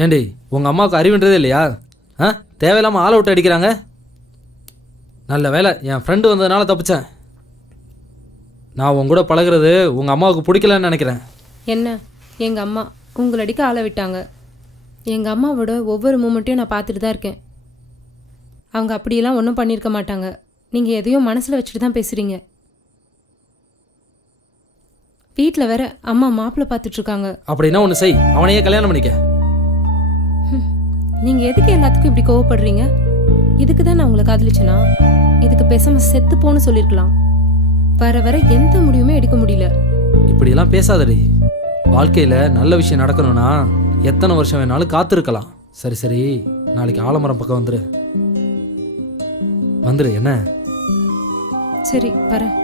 ஏண்டி உங்கள் அம்மாவுக்கு அறிவுன்றதே இல்லையா? தேவையில்லாமல் ஆள் அவுட் அடிக்கிறாங்க. நல்ல வேலை என் ஃப்ரெண்டு வந்ததுனால தப்பிச்சேன். நான் உங்க கூட பழகிறது உங்கள் அம்மாவுக்கு பிடிக்கலன்னு நினைக்கிறேன். என்ன, எங்கள் அம்மா உங்களை அடிக்க ஆளை விட்டாங்க. எங்கள் அம்மாவோட ஒவ்வொரு மூமெண்ட்டையும் நான் பார்த்துட்டு தான் இருக்கேன். அவங்க அப்படியெல்லாம் ஒன்றும் பண்ணியிருக்க மாட்டாங்க. நீங்கள் எதையோ மனசில் வச்சுட்டு தான் பேசுகிறீங்க. வீட்டில் வேற அம்மா மாப்பிள்ளை பார்த்துட்ருக்காங்க. அப்படின்னா ஒன்று செய், அவனையே கல்யாணம் பண்ணிக்க. நீங்கள் எதுக்கு எல்லாத்துக்கும் இப்படி கோவப்படுறீங்க? இதுக்கு தான் நான் உங்களை காதலிச்சேனா? இதுக்கு பேசாமல் செத்து போன்னு சொல்லியிருக்கலாம். வர வர எந்த முடிவுமே எடுக்க முடியல. இப்படியெல்லாம் பேசாதடி. வாழ்க்கையில் நல்ல விஷயம் நடக்கணும்னா எத்தனை வருஷம் வேணாலும் காத்திருக்கலாம். சரி சரி, நாளைக்கு ஆலமரம் பக்கம் வந்துரு என்ன? சரி வரேன்.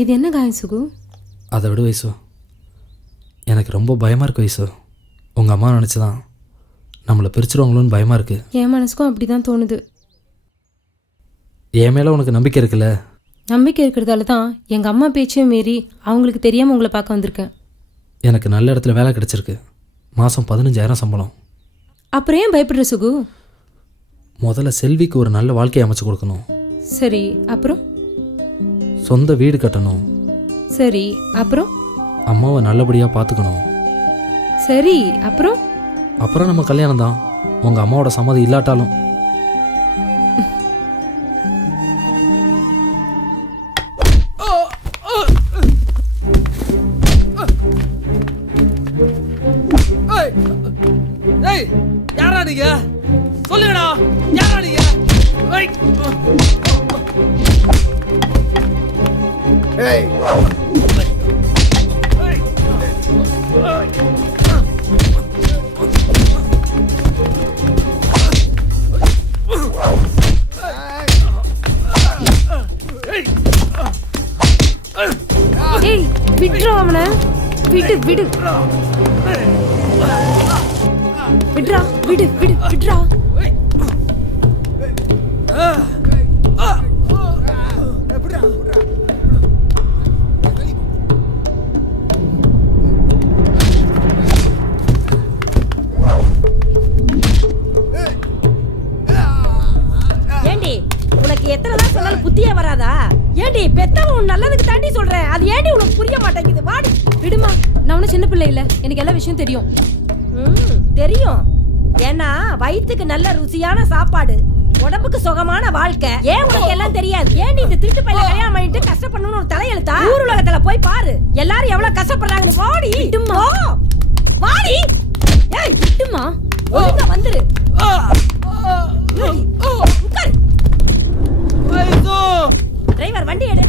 இது என்ன காயம் சுகு? அதை விடு வயசு, எனக்கு ரொம்ப பயமாக இருக்கு வயசு. உங்கள் அம்மா நினச்சிதான் நம்மளை பிரிச்சிருவாங்களோன்னு பயமாக இருக்குது. என் மனசுக்கும் அப்படி தான் தோணுது. என் மேலே உனக்கு நம்பிக்கை இருக்குல்ல? நம்பிக்கை இருக்கிறதால தான் எங்கள் அம்மா பேச்சையும் மீறி அவங்களுக்கு தெரியாமல் உங்களை பார்க்க வந்திருக்கேன். எனக்கு நல்ல இடத்துல வேலை கிடச்சிருக்கு. மாதம் 15,000 சம்பளம். அப்புறம் ஏன் பயப்படுற சுகு? முதல்ல செல்விக்கு ஒரு நல்ல வாழ்க்கையை அமைச்சு கொடுக்கணும். சரி அப்புறம்? சொந்த வீடு கட்டணும். சரி அப்புறம்? அம்மாவை நல்லபடியாக பார்த்துக்கணும். சரி அப்புறம்? அப்புறம் நம்ம கல்யாணம் தான், உங்கள் அம்மாவோட சம்மதி இல்லாட்டாலும். யாரா நீங்க? சொல்லுங்கடா, யாரா நீங்க? ஏய் விட்றா அவனை, விடு விடு விட்றா, விடு விடு விட்றா. ஏண்டி உனக்கு எத்தனை தான் சொன்னாலும் புத்தியே வராதா? ஏண்டி பெத்தவன் உன் நல்லதுக்கு தாண்டி சொல்றேன், அது ஏண்டி உனக்கு புரிய மாட்டேங்குது? வாடி. விடுமா, நான் ஒன்றும் சின்ன பிள்ளை இல்லை, எனக்கு எல்லா விஷயம் தெரியும். தெரியும். ஏன்னா வயிற்றுக்கு நல்ல ருசியான சாப்பாடு, உடம்புக்கு சுகமான வாழ்க்கை. ஏன் உனக்கு எல்லாம் தெரியாது? ஏன் நீ இந்த திருட்டு பையில கல்யாணம் பண்ணிட்டு கஷ்டப்படணும்னு ஒரு தலையெழுத்தா? ஊர் உலகத்துல போய் பாரு, எல்லாரும் எவ்வளவு கஷ்டப்படுறாங்கன்னு. வாடி விடுமா, வாடி. ஏய் விடுமா, ஒழுங்கா வந்துரு. உட்காரு. டிரைவர் வண்டி எடு.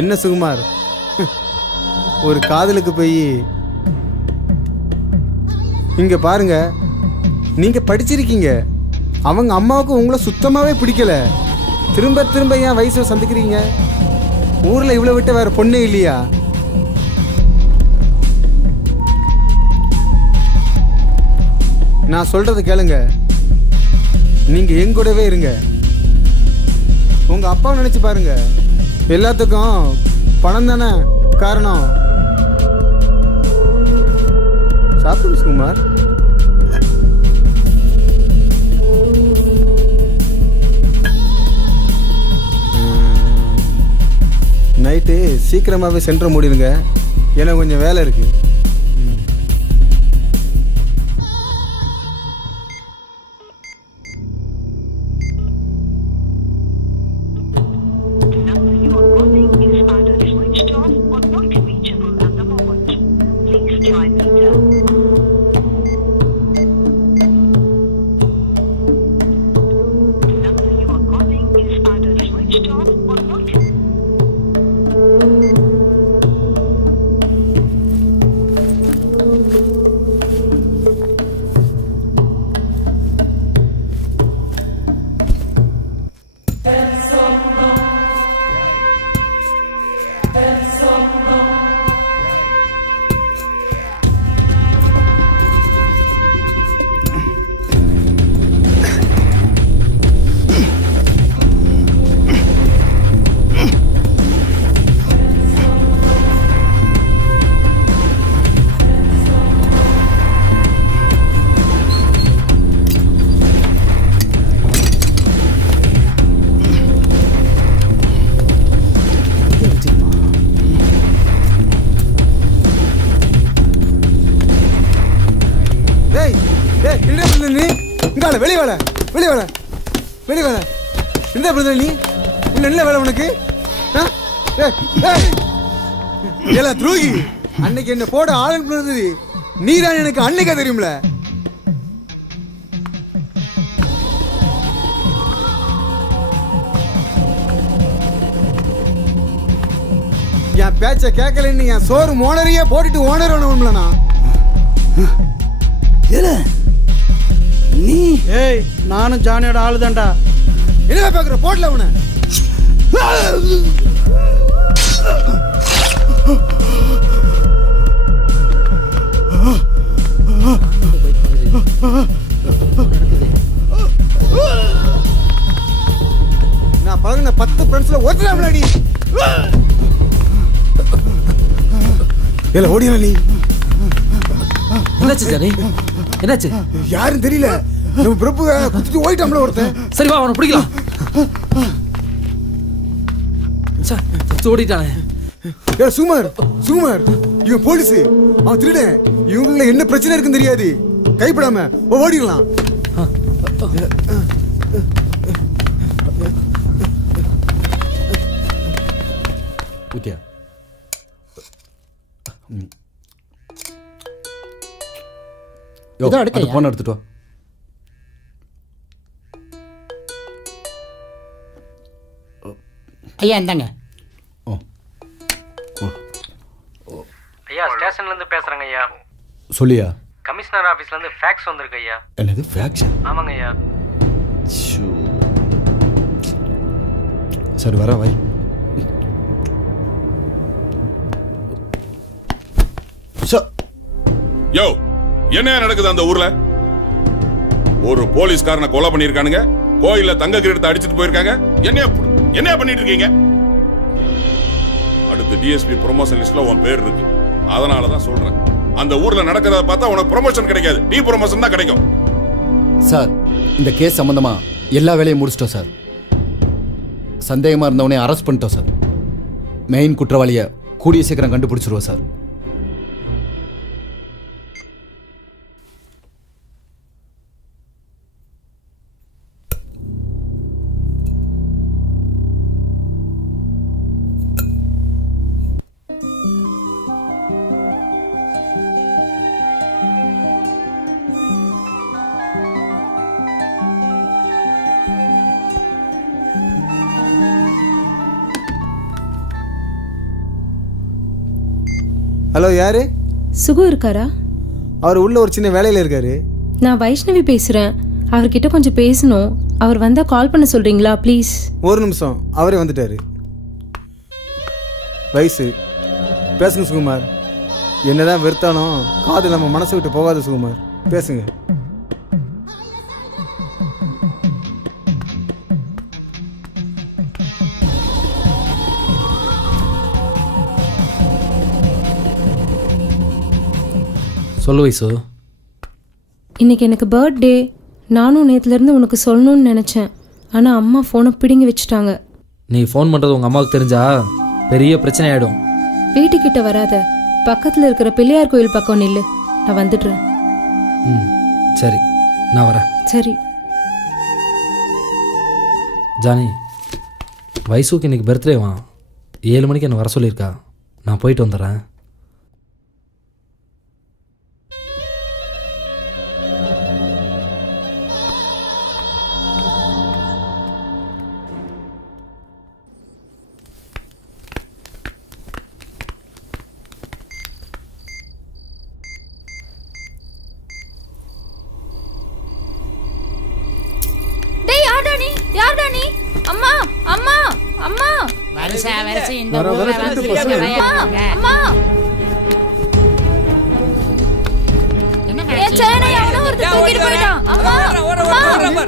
என்ன சுகுமார், ஒரு காதலுக்கு போய் இங்க பாருங்க, நீங்க படிச்சிருக்கீங்க, அவங்க அம்மாவுக்கு உங்களை சுத்தமாவே பிடிக்கல. திரும்ப திரும்ப ஏன் வயசை சந்திக்கிறீங்க? ஊர்ல இவ்வளவு விட்டு வேற பொண்ணே இல்லையா? நான் சொல்றது கேளுங்க, நீங்க என் கூடவே இருங்க. உங்க அப்பாவை நினைச்சு பாருங்க, எல்லாத்துக்கும் பணம் தானே காரணம். சாப்பிடு சுகுமார். நைட்டு சீக்கிரமாகவே சென்டர் மூடிடுங்க, எனக்கு கொஞ்சம் வேலை இருக்கு. வேலை வெளியே வேலை வெளியே வேலை வெளியே வேலை இந்த பிரதர் நீ உள்ள என்ன வேலை உனக்கு ஏல துரோகி அன்னைக்கு என்ன போட ஆளன் பண்ணது நீதான் எனக்கு அன்னைக்கா தெரியும்ல என் பேச்ச கேட்கலன்னு என் சோறு ஓனரையே போட்டுட்டு ஓனர் ஒண்ணும்லண்ணா நீ ஏய் நானும் ஜானியோட ஆளு தான்டா என்ன பாக்குற போட்டல உன நான் பழகின 10 ஃப்ரெண்ட்ஸ்ல ஒருத்தர் நீ ஏல ஓடியா நீ என்னாச்சு ஜானி என்னாச்சு யாரும் தெரியல நம்ம பிரபு குத்திட்டு ஓடிட்டாம்ல ஒருத்தன் சரி வா அவனை பிடிக்கலாம் ஓடிட்டானே ஏ சுமார் இவன் போலீஸ் அவன் திருடன் இவங்கள என்ன பிரச்சனை இருக்குன்னு தெரியாது கைப்படாம ஓடிடலாம் ஊத்தியா போன் எடுத்துட்டு வா ஐயா இந்தாங்க ஐயா ஸ்டேஷன்ல இருந்து பேசுறேங்க ஐயா சொல்லியா கமிஷனர் ஆபீஸ்ல இருந்து ஃபேக்ஸ் வந்திருக்கு ஐயா என்னது ஃபேக்ஸ் ஆமாங்க ஐயா சரி வர வை யோ என்ன நடக்குது அந்த ஊர்ல ஒரு போலீஸ்காரனை கொலை பண்ணிருக்கானுங்க கோயில்ல தங்க கிரீடத்தை அடிச்சிட்டு போயிருக்காங்க என்ன பண்ணிட்டு இருக்கீங்க அடுத்து டிஎஸ்பி ப்ரொமோஷன் லிஸ்ட்ல உன் பேர் இருக்கு அதனாலதான் சொல்றேன் அந்த ஊர்ல நடக்கிறத பார்த்தா உனக்கு ப்ரொமோஷன் கிடைக்காது டி ப்ரொமோஷன் தான் கிடைக்கும் சார் இந்த கேஸ் சம்பந்தமா எல்லா வேலையும் முடிச்சிட்டோம் சார் சந்தேகமா இருந்தவனே அரெஸ்ட் பண்ணிட்டோம் சார் மெயின் குற்றவாளியை கூடிய சீக்கிரம் கண்டுபிடிச்சிருவோம் சார் ஹலோ யாரு சுகு இருக்காரா அவர் உள்ள ஒரு சின்ன வேலையில இருக்காரு நான் வைஷ்ணவி பேசுறேன் அவர்கிட்ட கொஞ்சம் பேசணும் அவர் வந்தா கால் பண்ண சொல்றீங்களா ப்ளீஸ் ஒரு நிமிஷம் அவரே வந்துட்டாரு வயசு பேசுங்க சுகுமார் என்னதான் வெறுத்தாலும் காது நம்ம மனசை விட்டு போகாது சுகுமார் பேசுங்க சொல்லு வயசு இன்னைக்கு எனக்கு பர்த்டே நானும் நேற்றுலேருந்து உனக்கு சொல்லணும்னு நினச்சேன் ஆனால் அம்மா ஃபோனை பிடுங்கி வச்சுட்டாங்க நீ ஃபோன் பண்ணுறது உங்கள் அம்மாவுக்கு தெரிஞ்சா பெரிய பிரச்சனை ஆகிடும் வீட்டுக்கிட்ட வராத பக்கத்தில் இருக்கிற பிள்ளையார் கோயில் பக்கம் நில்லு நான் வந்துடுறேன் ம் சரி நான் வரேன் சரி ஜானி வயசுக்கு இன்னைக்கு பர்த்டேவா 7 மணிக்கு என்னை வர சொல்லியிருக்கா நான் போயிட்டு வந்துடுறேன் அம்மா அம்மா அம்மா வருஷம் இந்த ஊரை அம்மா ஏ சேனை அவன ஒருத்த தூக்கிட்டு போய்ட்டான் அம்மா அம்மா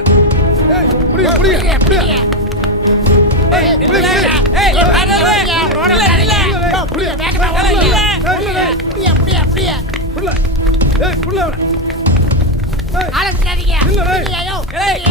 புடி புடி புடி ஏய்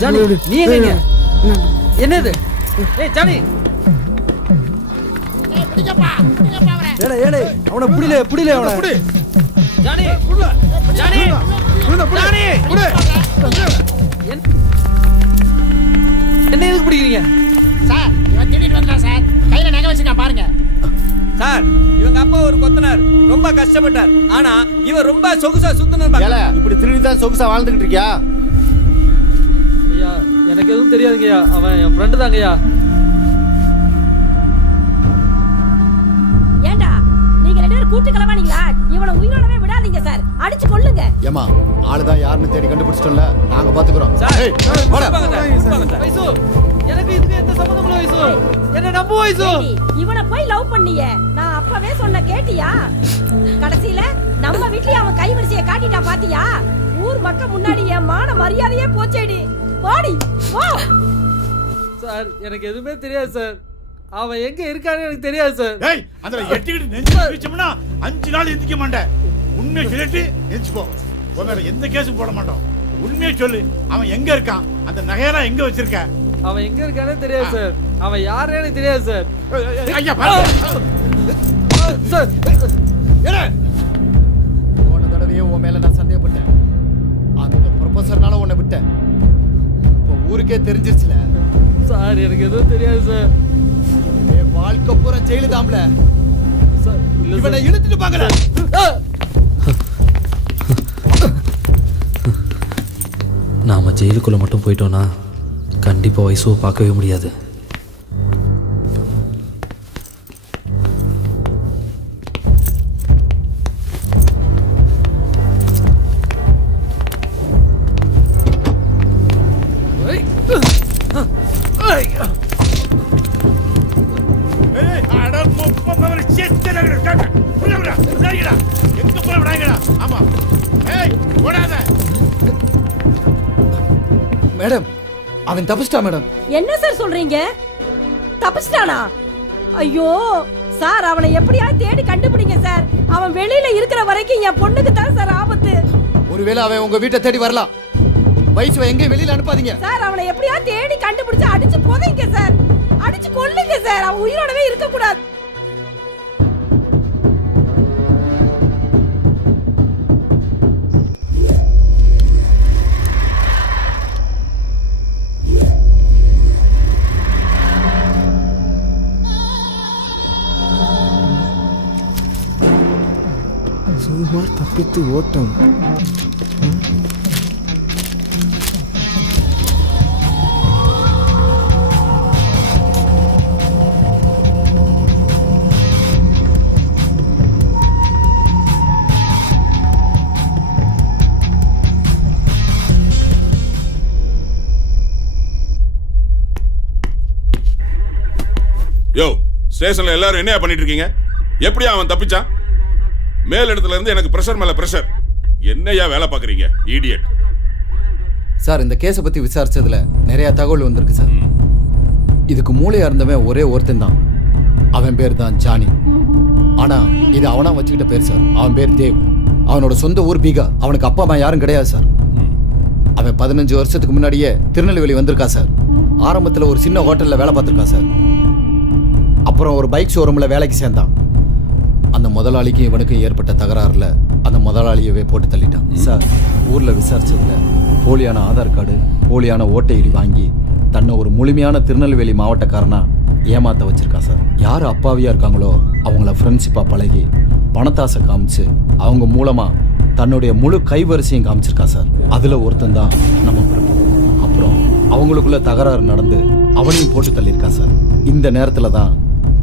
ஜானி நீ எங்க என்னது ஏய் ஜானி ஏடே ஏடே அவனை புடில அவனை ஜானி ஜானி ஜானி என்ன எதுக்கு பிடிக்கிறீங்க சார் இவன் திடீர்னு வந்தான் சார் கையில நகை வச்சிருக்கான் பாருங்க சார் இவங்க அப்பா ஒரு கொத்தனார் ரொம்ப கஷ்டப்பட்டார் ஆனா இவன் ரொம்ப சொகுசா சுத்தனர் இப்படி திருடி தான் சொகுசா வாழ்ந்துகிட்டு இருக்கியா ஐயா எனக்கு எதுவும் தெரியாதுங்கய்யா அவன் என் ஃப்ரெண்டு தாங்கய்யா ஏண்டா நீங்க 2 பேரும் கூட்டு கலவானீங்களா? இவனை உயிரோடவே விடாதீங்க சார், அடிச்சு கொல்லுங்க. ஏமா ஆளுதான் யாருன்னு தேடி கண்டுபிடிச்சிட்டோம்ல, நாங்க பாத்துக்கிறோம். வைசு எனக்கு இதுக்கு எந்த சம்பந்தமும் இல்ல வைசு, என்ன நம்பு வைசு. இவனை போய் லவ் பண்ணியே, நான் அப்பவே சொன்ன கேட்டியா? கடைசியில நம்ம வீட்லயே அவன் கைவரிசையை காட்டிட்டா பாத்தியா? ஊர் மக்கள் முன்னாடி என் மான மரியாதையே போச்சேடி. போடி போ. சார் எனக்கு எதுவுமே தெரியாது சார், அவன் எங்க இருக்கான்னு எனக்கு தெரியாது சார். ஏய் அதுல எட்டிக்கிட்டு நெஞ்சு வச்சோம்னா 5 நாள் எந்திக்க மாட்டேன். உண்மையை சொல்லிட்டு நெஞ்சு போ. உன்னை எந்த கேஸும் போட மாட்டோம். உண்மையை சொல்லு, அவன் எங்க இருக்கான், அந்த நகையெல்லாம் எங்க வச்சிருக்க? அவன் எங்க இருக்கானே தெரியாது சார், அவன் யாருன்னு எனக்கு தெரியாது சார். ஐயா சார் போன தடவையே உன் மேல நான் சந்தேகப்பட்டேன், அந்த ப்ரொஃபஸர்னால உன்னை விட்டேன். இப்போ ஊருக்கே தெரிஞ்சிருச்சுல சார். எனக்கு எதுவும் தெரியாது சார். வாழ்க்கை பூரா ஜெயிலு தாம்ல. இவனை இழுத்துட்டு பாக்குற. நாம ஜெயிலுக்குள்ள மட்டும் போயிட்டோம்னா கண்டிப்பா வயசுவை பார்க்கவே முடியாது. மேடம் அவன் தப்பிச்சிட்டான் மேடம். என்ன சார் சொல்றீங்க? தப்பிச்சிட்டானா? ஐயோ சார், அவனை எப்படியாவது தேடி கண்டுபிடிங்க சார். அவன் வெளியில இருக்கிற வரைக்கும் என் பொண்ணுக்கு தான் சார் ஆபத்து. ஒருவேளை அவன் உங்க வீட்டை தேடி வரலாம். வயசுவை எங்கேயும் வெளியில அனுப்பாதீங்க சார். அவனை எப்படியாவது தேடி கண்டுபிடிச்சு அடிச்சு போதைங்க சார், அடிச்சு கொல்லுங்க சார். அவன் உயிரோடவே இருக்க கூடாது. சுகுமார் தப்பித்து ஓட்டம். யோ, ஸ்டேஷன்ல எல்லாரும் என்ன பண்ணிட்டு இருக்கீங்க? எப்படியா அவன் தப்பிச்சான்? மேல் இடத்துல இருந்து எனக்கு பிரஷர் மேல பிரஷர். என்னையா வேலை பாக்குறீங்க இடியட்? சார் இந்த கேஸை பத்தி விசாரிச்சதுல நிறைய தகவல் வந்திருக்கு சார். இதுக்கு மூளையா இருந்தவன் ஒரே ஒருத்தன் தான், அவன் பேர் தான் ஜானி. ஆனா இது அவனா வச்சுக்கிட்ட பேர் சார். அவன் பேர் தேவ். அவனோட சொந்த ஊர் பீகார். அவனுக்கு அப்பா அம்மா யாரும் கிடையாது சார். அவன் 15 வருஷத்துக்கு முன்னாடியே திருநெல்வேலி வந்திருக்கா சார். ஆரம்பத்தில் ஒரு சின்ன ஹோட்டல்ல வேலை பார்த்துருக்கா சார். அப்புறம் ஒரு பைக் ஷோரூம்ல வேலைக்கு சேர்ந்தான். அந்த முதலாளிக்கும் இவனுக்கும் ஏற்பட்ட தகராறுல அந்த முதலாளியவே போட்டு தள்ளிட்டான் சார். ஊர்ல விசாரிச்சதுல போலியான ஆதார் கார்டு, போலியான ஓட்டை ஐடி வாங்கி தன்னை ஒரு முழுமையான திருநெல்வேலி மாவட்டக்காரனா ஏமாத்த வச்சிருக்கா சார். யார் அப்பாவியா இருக்காங்களோ அவங்கள ஃப்ரெண்ட்ஷிப்பா பழகி பணத்தாசை காமிச்சு அவங்க மூலமா தன்னுடைய முழு கைவரிசையும் காமிச்சிருக்கா சார். அதுல ஒருத்தன் தான் நம்ம பிரபு. அப்புறம் அவங்களுக்குள்ள தகராறு நடந்து அவனையும் போட்டு தள்ளியிருக்கா சார். இந்த நேரத்துல தான்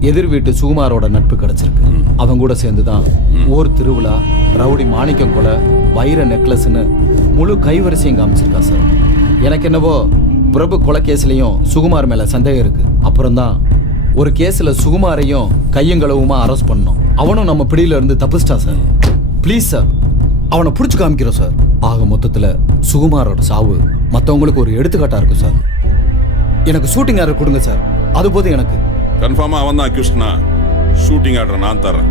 எதிர் வீட்டு சுகுமாரோட நட்பு கிடைச்சிருக்கு. அவங்க கூட சேர்ந்துதான் ஊர் திருவிழா, ரவுடி மாணிக்கம் கொலை, வைர நெக்லஸ்ன்னு முழு கைவரிசையும் காமிச்சிருக்கா சார். எனக்கு என்னவோ பிரபு கொலை கேஸ்லயும் சுகுமார் மேல சந்தேகம் இருக்கு. அப்புறம் தான் ஒரு கேஸ்ல சுகுமாரையும் கையங்களவுமா அரெஸ்ட் பண்ணோம். அவனும் நம்ம பிடியில இருந்து தப்பிச்சிட்டான் சார். ப்ளீஸ் சார், அவனை பிடிச்சு காமிக்கிறோம் சார். ஆக மொத்தத்தில் சுகுமாரோட சாவு மற்றவங்களுக்கு ஒரு எடுத்துக்காட்டாக இருக்கும் சார். எனக்கு ஷூட்டிங் ஆர்டர் கொடுங்க சார், அது போதும் எனக்கு. கன்ஃபார்மா அவன் தான் அக்யூஸ்ட்னா ஷூட்டிங் ஆர்டர் நான் தரேன்.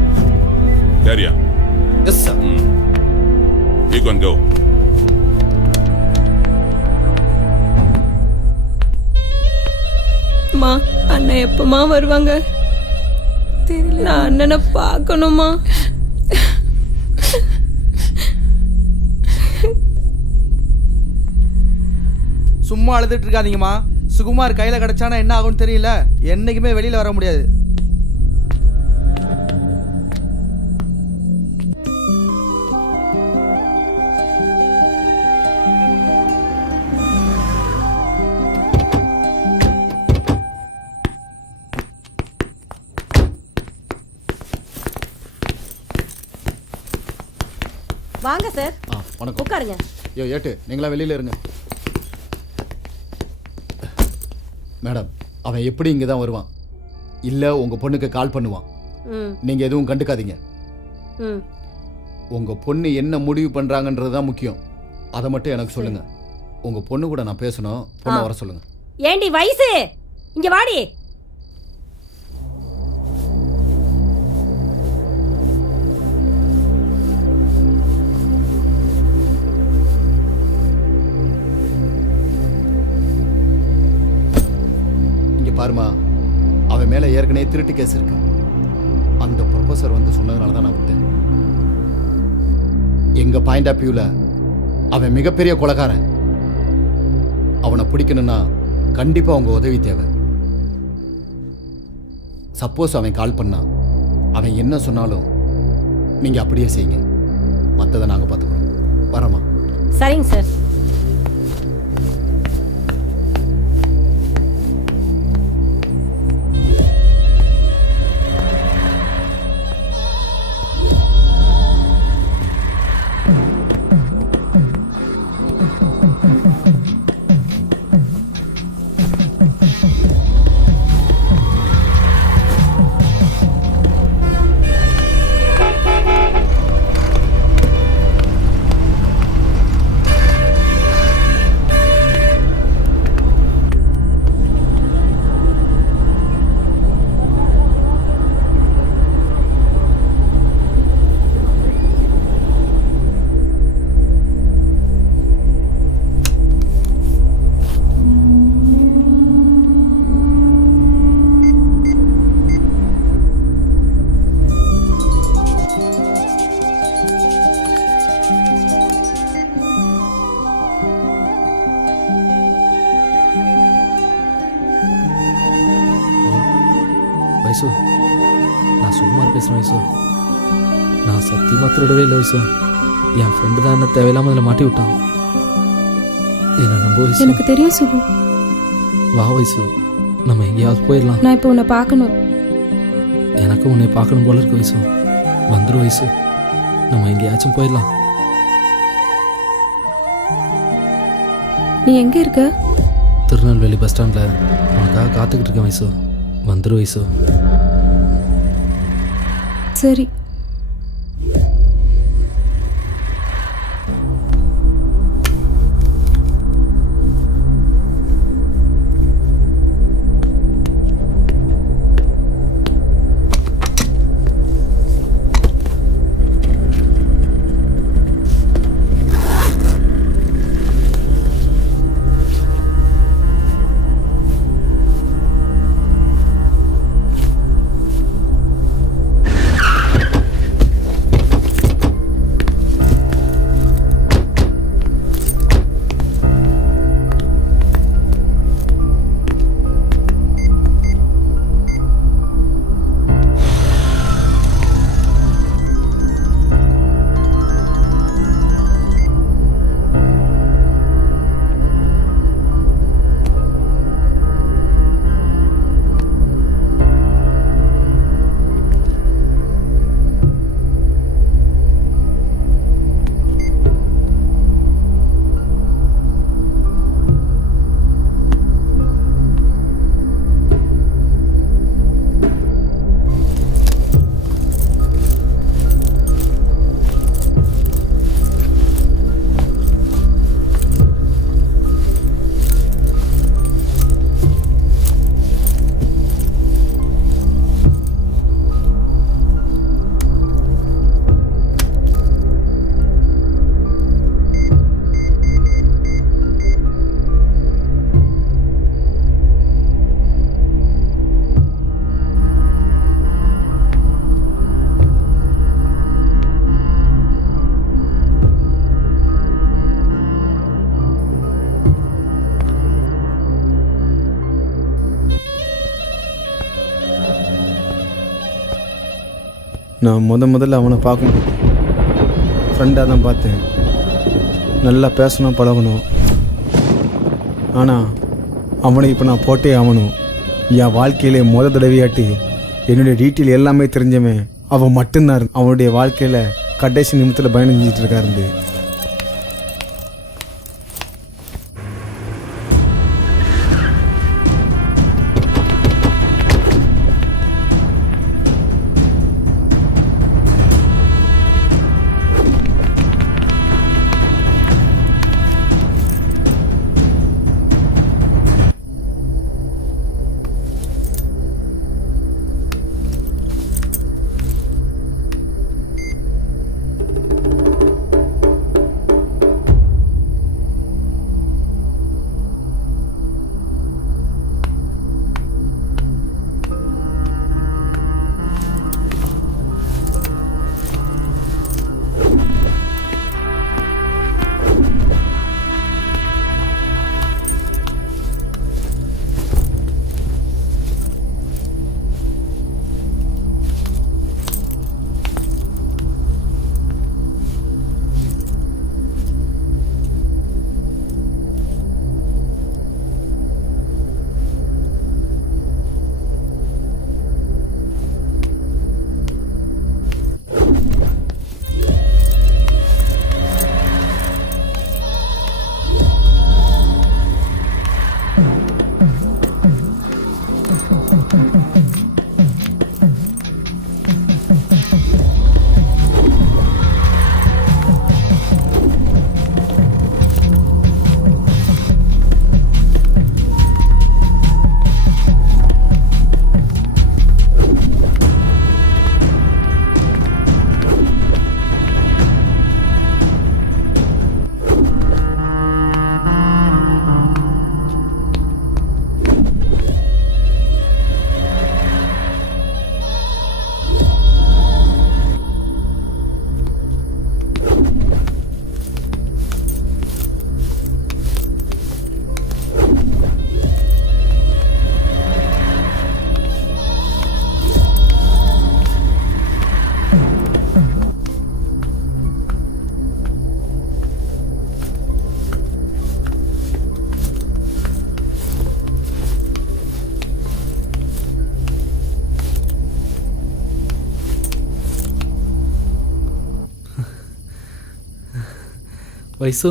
சரியா? Yes sir. You can go. மா அண்ணன் எப்பமா வருவாங்க தெரியல. நான் அண்ணனை பார்க்கணுமா? சும்மா அழுதுட்டு இருக்காதீங்கம்மா. சுகுமார் கையில கிடைச்சானா என்ன ஆகும்னு தெரியல. என்னைக்குமே வெளியில வர முடியாது. வாங்க சார். வணக்கம். உட்காருங்க. ஐயோ ஏட்டு, நீங்களா வெளியில் இருங்க. மேடம், அவன் எப்படி இங்கே தான் வருவான், இல்லை உங்கள் பொண்ணுக்கு கால் பண்ணுவான். நீங்கள் எதுவும் கண்டுக்காதீங்க. உங்கள் பொண்ணு என்ன முடிவு பண்ணுறாங்கன்றது தான் முக்கியம். அதை மட்டும் எனக்கு சொல்லுங்கள். உங்கள் பொண்ணு கூட நான் பேசணும். பொண்ணை வர சொல்லுங்கள். ஏண்டி வயசு, இங்கே வாடி. பாருமா, அவன் மேலே ஏற்கனவே திருட்டு கேஸ் இருக்கு. அந்த ப்ரொஃபஸர் வந்து சொன்னதுனால தான் நான் விட்டேன். எங்க பாயிண்ட் ஆஃப் வியூல அவன் மிகப்பெரிய கொலைகாரன். அவனை பிடிக்கணும்னா கண்டிப்பா உங்க உதவி தேவை. சப்போஸ் அவன் கால் பண்ணா அவன் என்ன சொன்னாலும் நீங்க அப்படியே செய்யுங்க. மற்றதை நாங்கள் பார்த்துக்கிறோம். வரமா? சரிங்க சார். வயசு, நான் சுகுமார் பேசுகிறேன் வயசு. நான் சத்தியமாக திருடவே இல்லை வயசு. என் ஃப்ரெண்டு தான் என்ன தேவையில்லாமல் அதில் மாட்டி விட்டான். என்ன நம்ப வயசு. எனக்கு தெரியும் சுகு. வா வயசு, நம்ம எங்கேயாவது போயிடலாம். நான் இப்போ உன்னை பார்க்கணும். எனக்கும் உன்னை பார்க்கணும் போல இருக்கு வயசு. வந்துரு வயசு, நம்ம எங்கேயாச்சும் போயிடலாம். நீ எங்கே இருக்க? திருநெல்வேலி பஸ் ஸ்டாண்டில் உனக்காக காத்துக்கிட்டு இருக்கேன் வயசு. வந்துரு வயசு. சரி. நான் முதல்ல அவனை பார்க்கணும், ஃப்ரெண்டாக தான் பார்த்தேன். நல்லா பேசணும், பழகணும். ஆனால் அவனை இப்போ நான் போட்டே ஆகணும். என் வாழ்க்கையிலே தடவையாட்டி என்னுடைய டீட்டெயில் எல்லாமே தெரிஞ்சவன் அவன் மட்டும்தான். அவனுடைய வாழ்க்கையில் கடைசி நிமிஷத்தில் பயணம் செஞ்சுட்டு இருக்காரு. வைசு,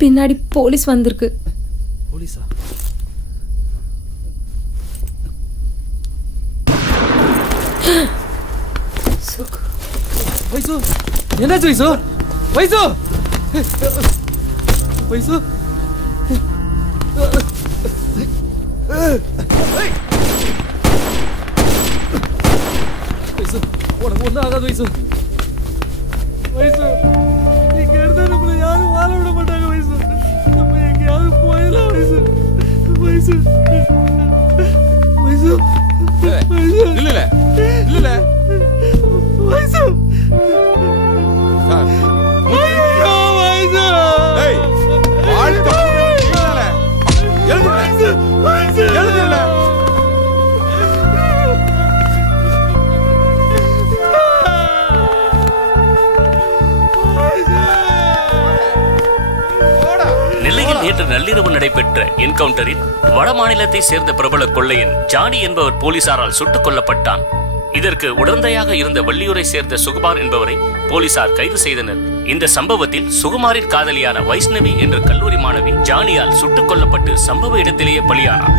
பின்னாடி போலீஸ் வந்திருக்கு. போலீஸா? வைசு, என்னாச்சு வைசு? வைசு, வைசு, வைசு, உனக்கு ஒன்றும் ஆகாது வைசு. வைசு, இங்க இருந்தா நம்மள யாரும் வாழ விட மாட்டாங்க வைசு. நம்ம எங்கேயாவது போயிடலாம் வைசு. வைசு, வைசு, வைசு, இல்ல இல்ல வைசு, சார், ஐயோ வைசு, ஏய் வாழ்க்கை இல்லல எழுதுல வைசு, எழுதுல நெல்லையில் நேற்று நள்ளிரவு நடைபெற்ற என்கவுண்டரில் வட மாநிலத்தை சேர்ந்த பிரபல கொள்ளையன் ஜானி என்பவர் போலீசாரால் சுட்டுக் கொல்லப்பட்டான். இதற்கு உடந்தையாக இருந்த வள்ளியூரை சேர்ந்த சுகுமார் என்பவரை போலீசார் கைது செய்தனர். இந்த சம்பவத்தில் சுகுமாரின் காதலியான வைஷ்ணவி என்ற கல்லூரி மாணவி ஜானியால் சுட்டுக் கொல்லப்பட்டு சம்பவ இடத்திலேயே பலியானார்.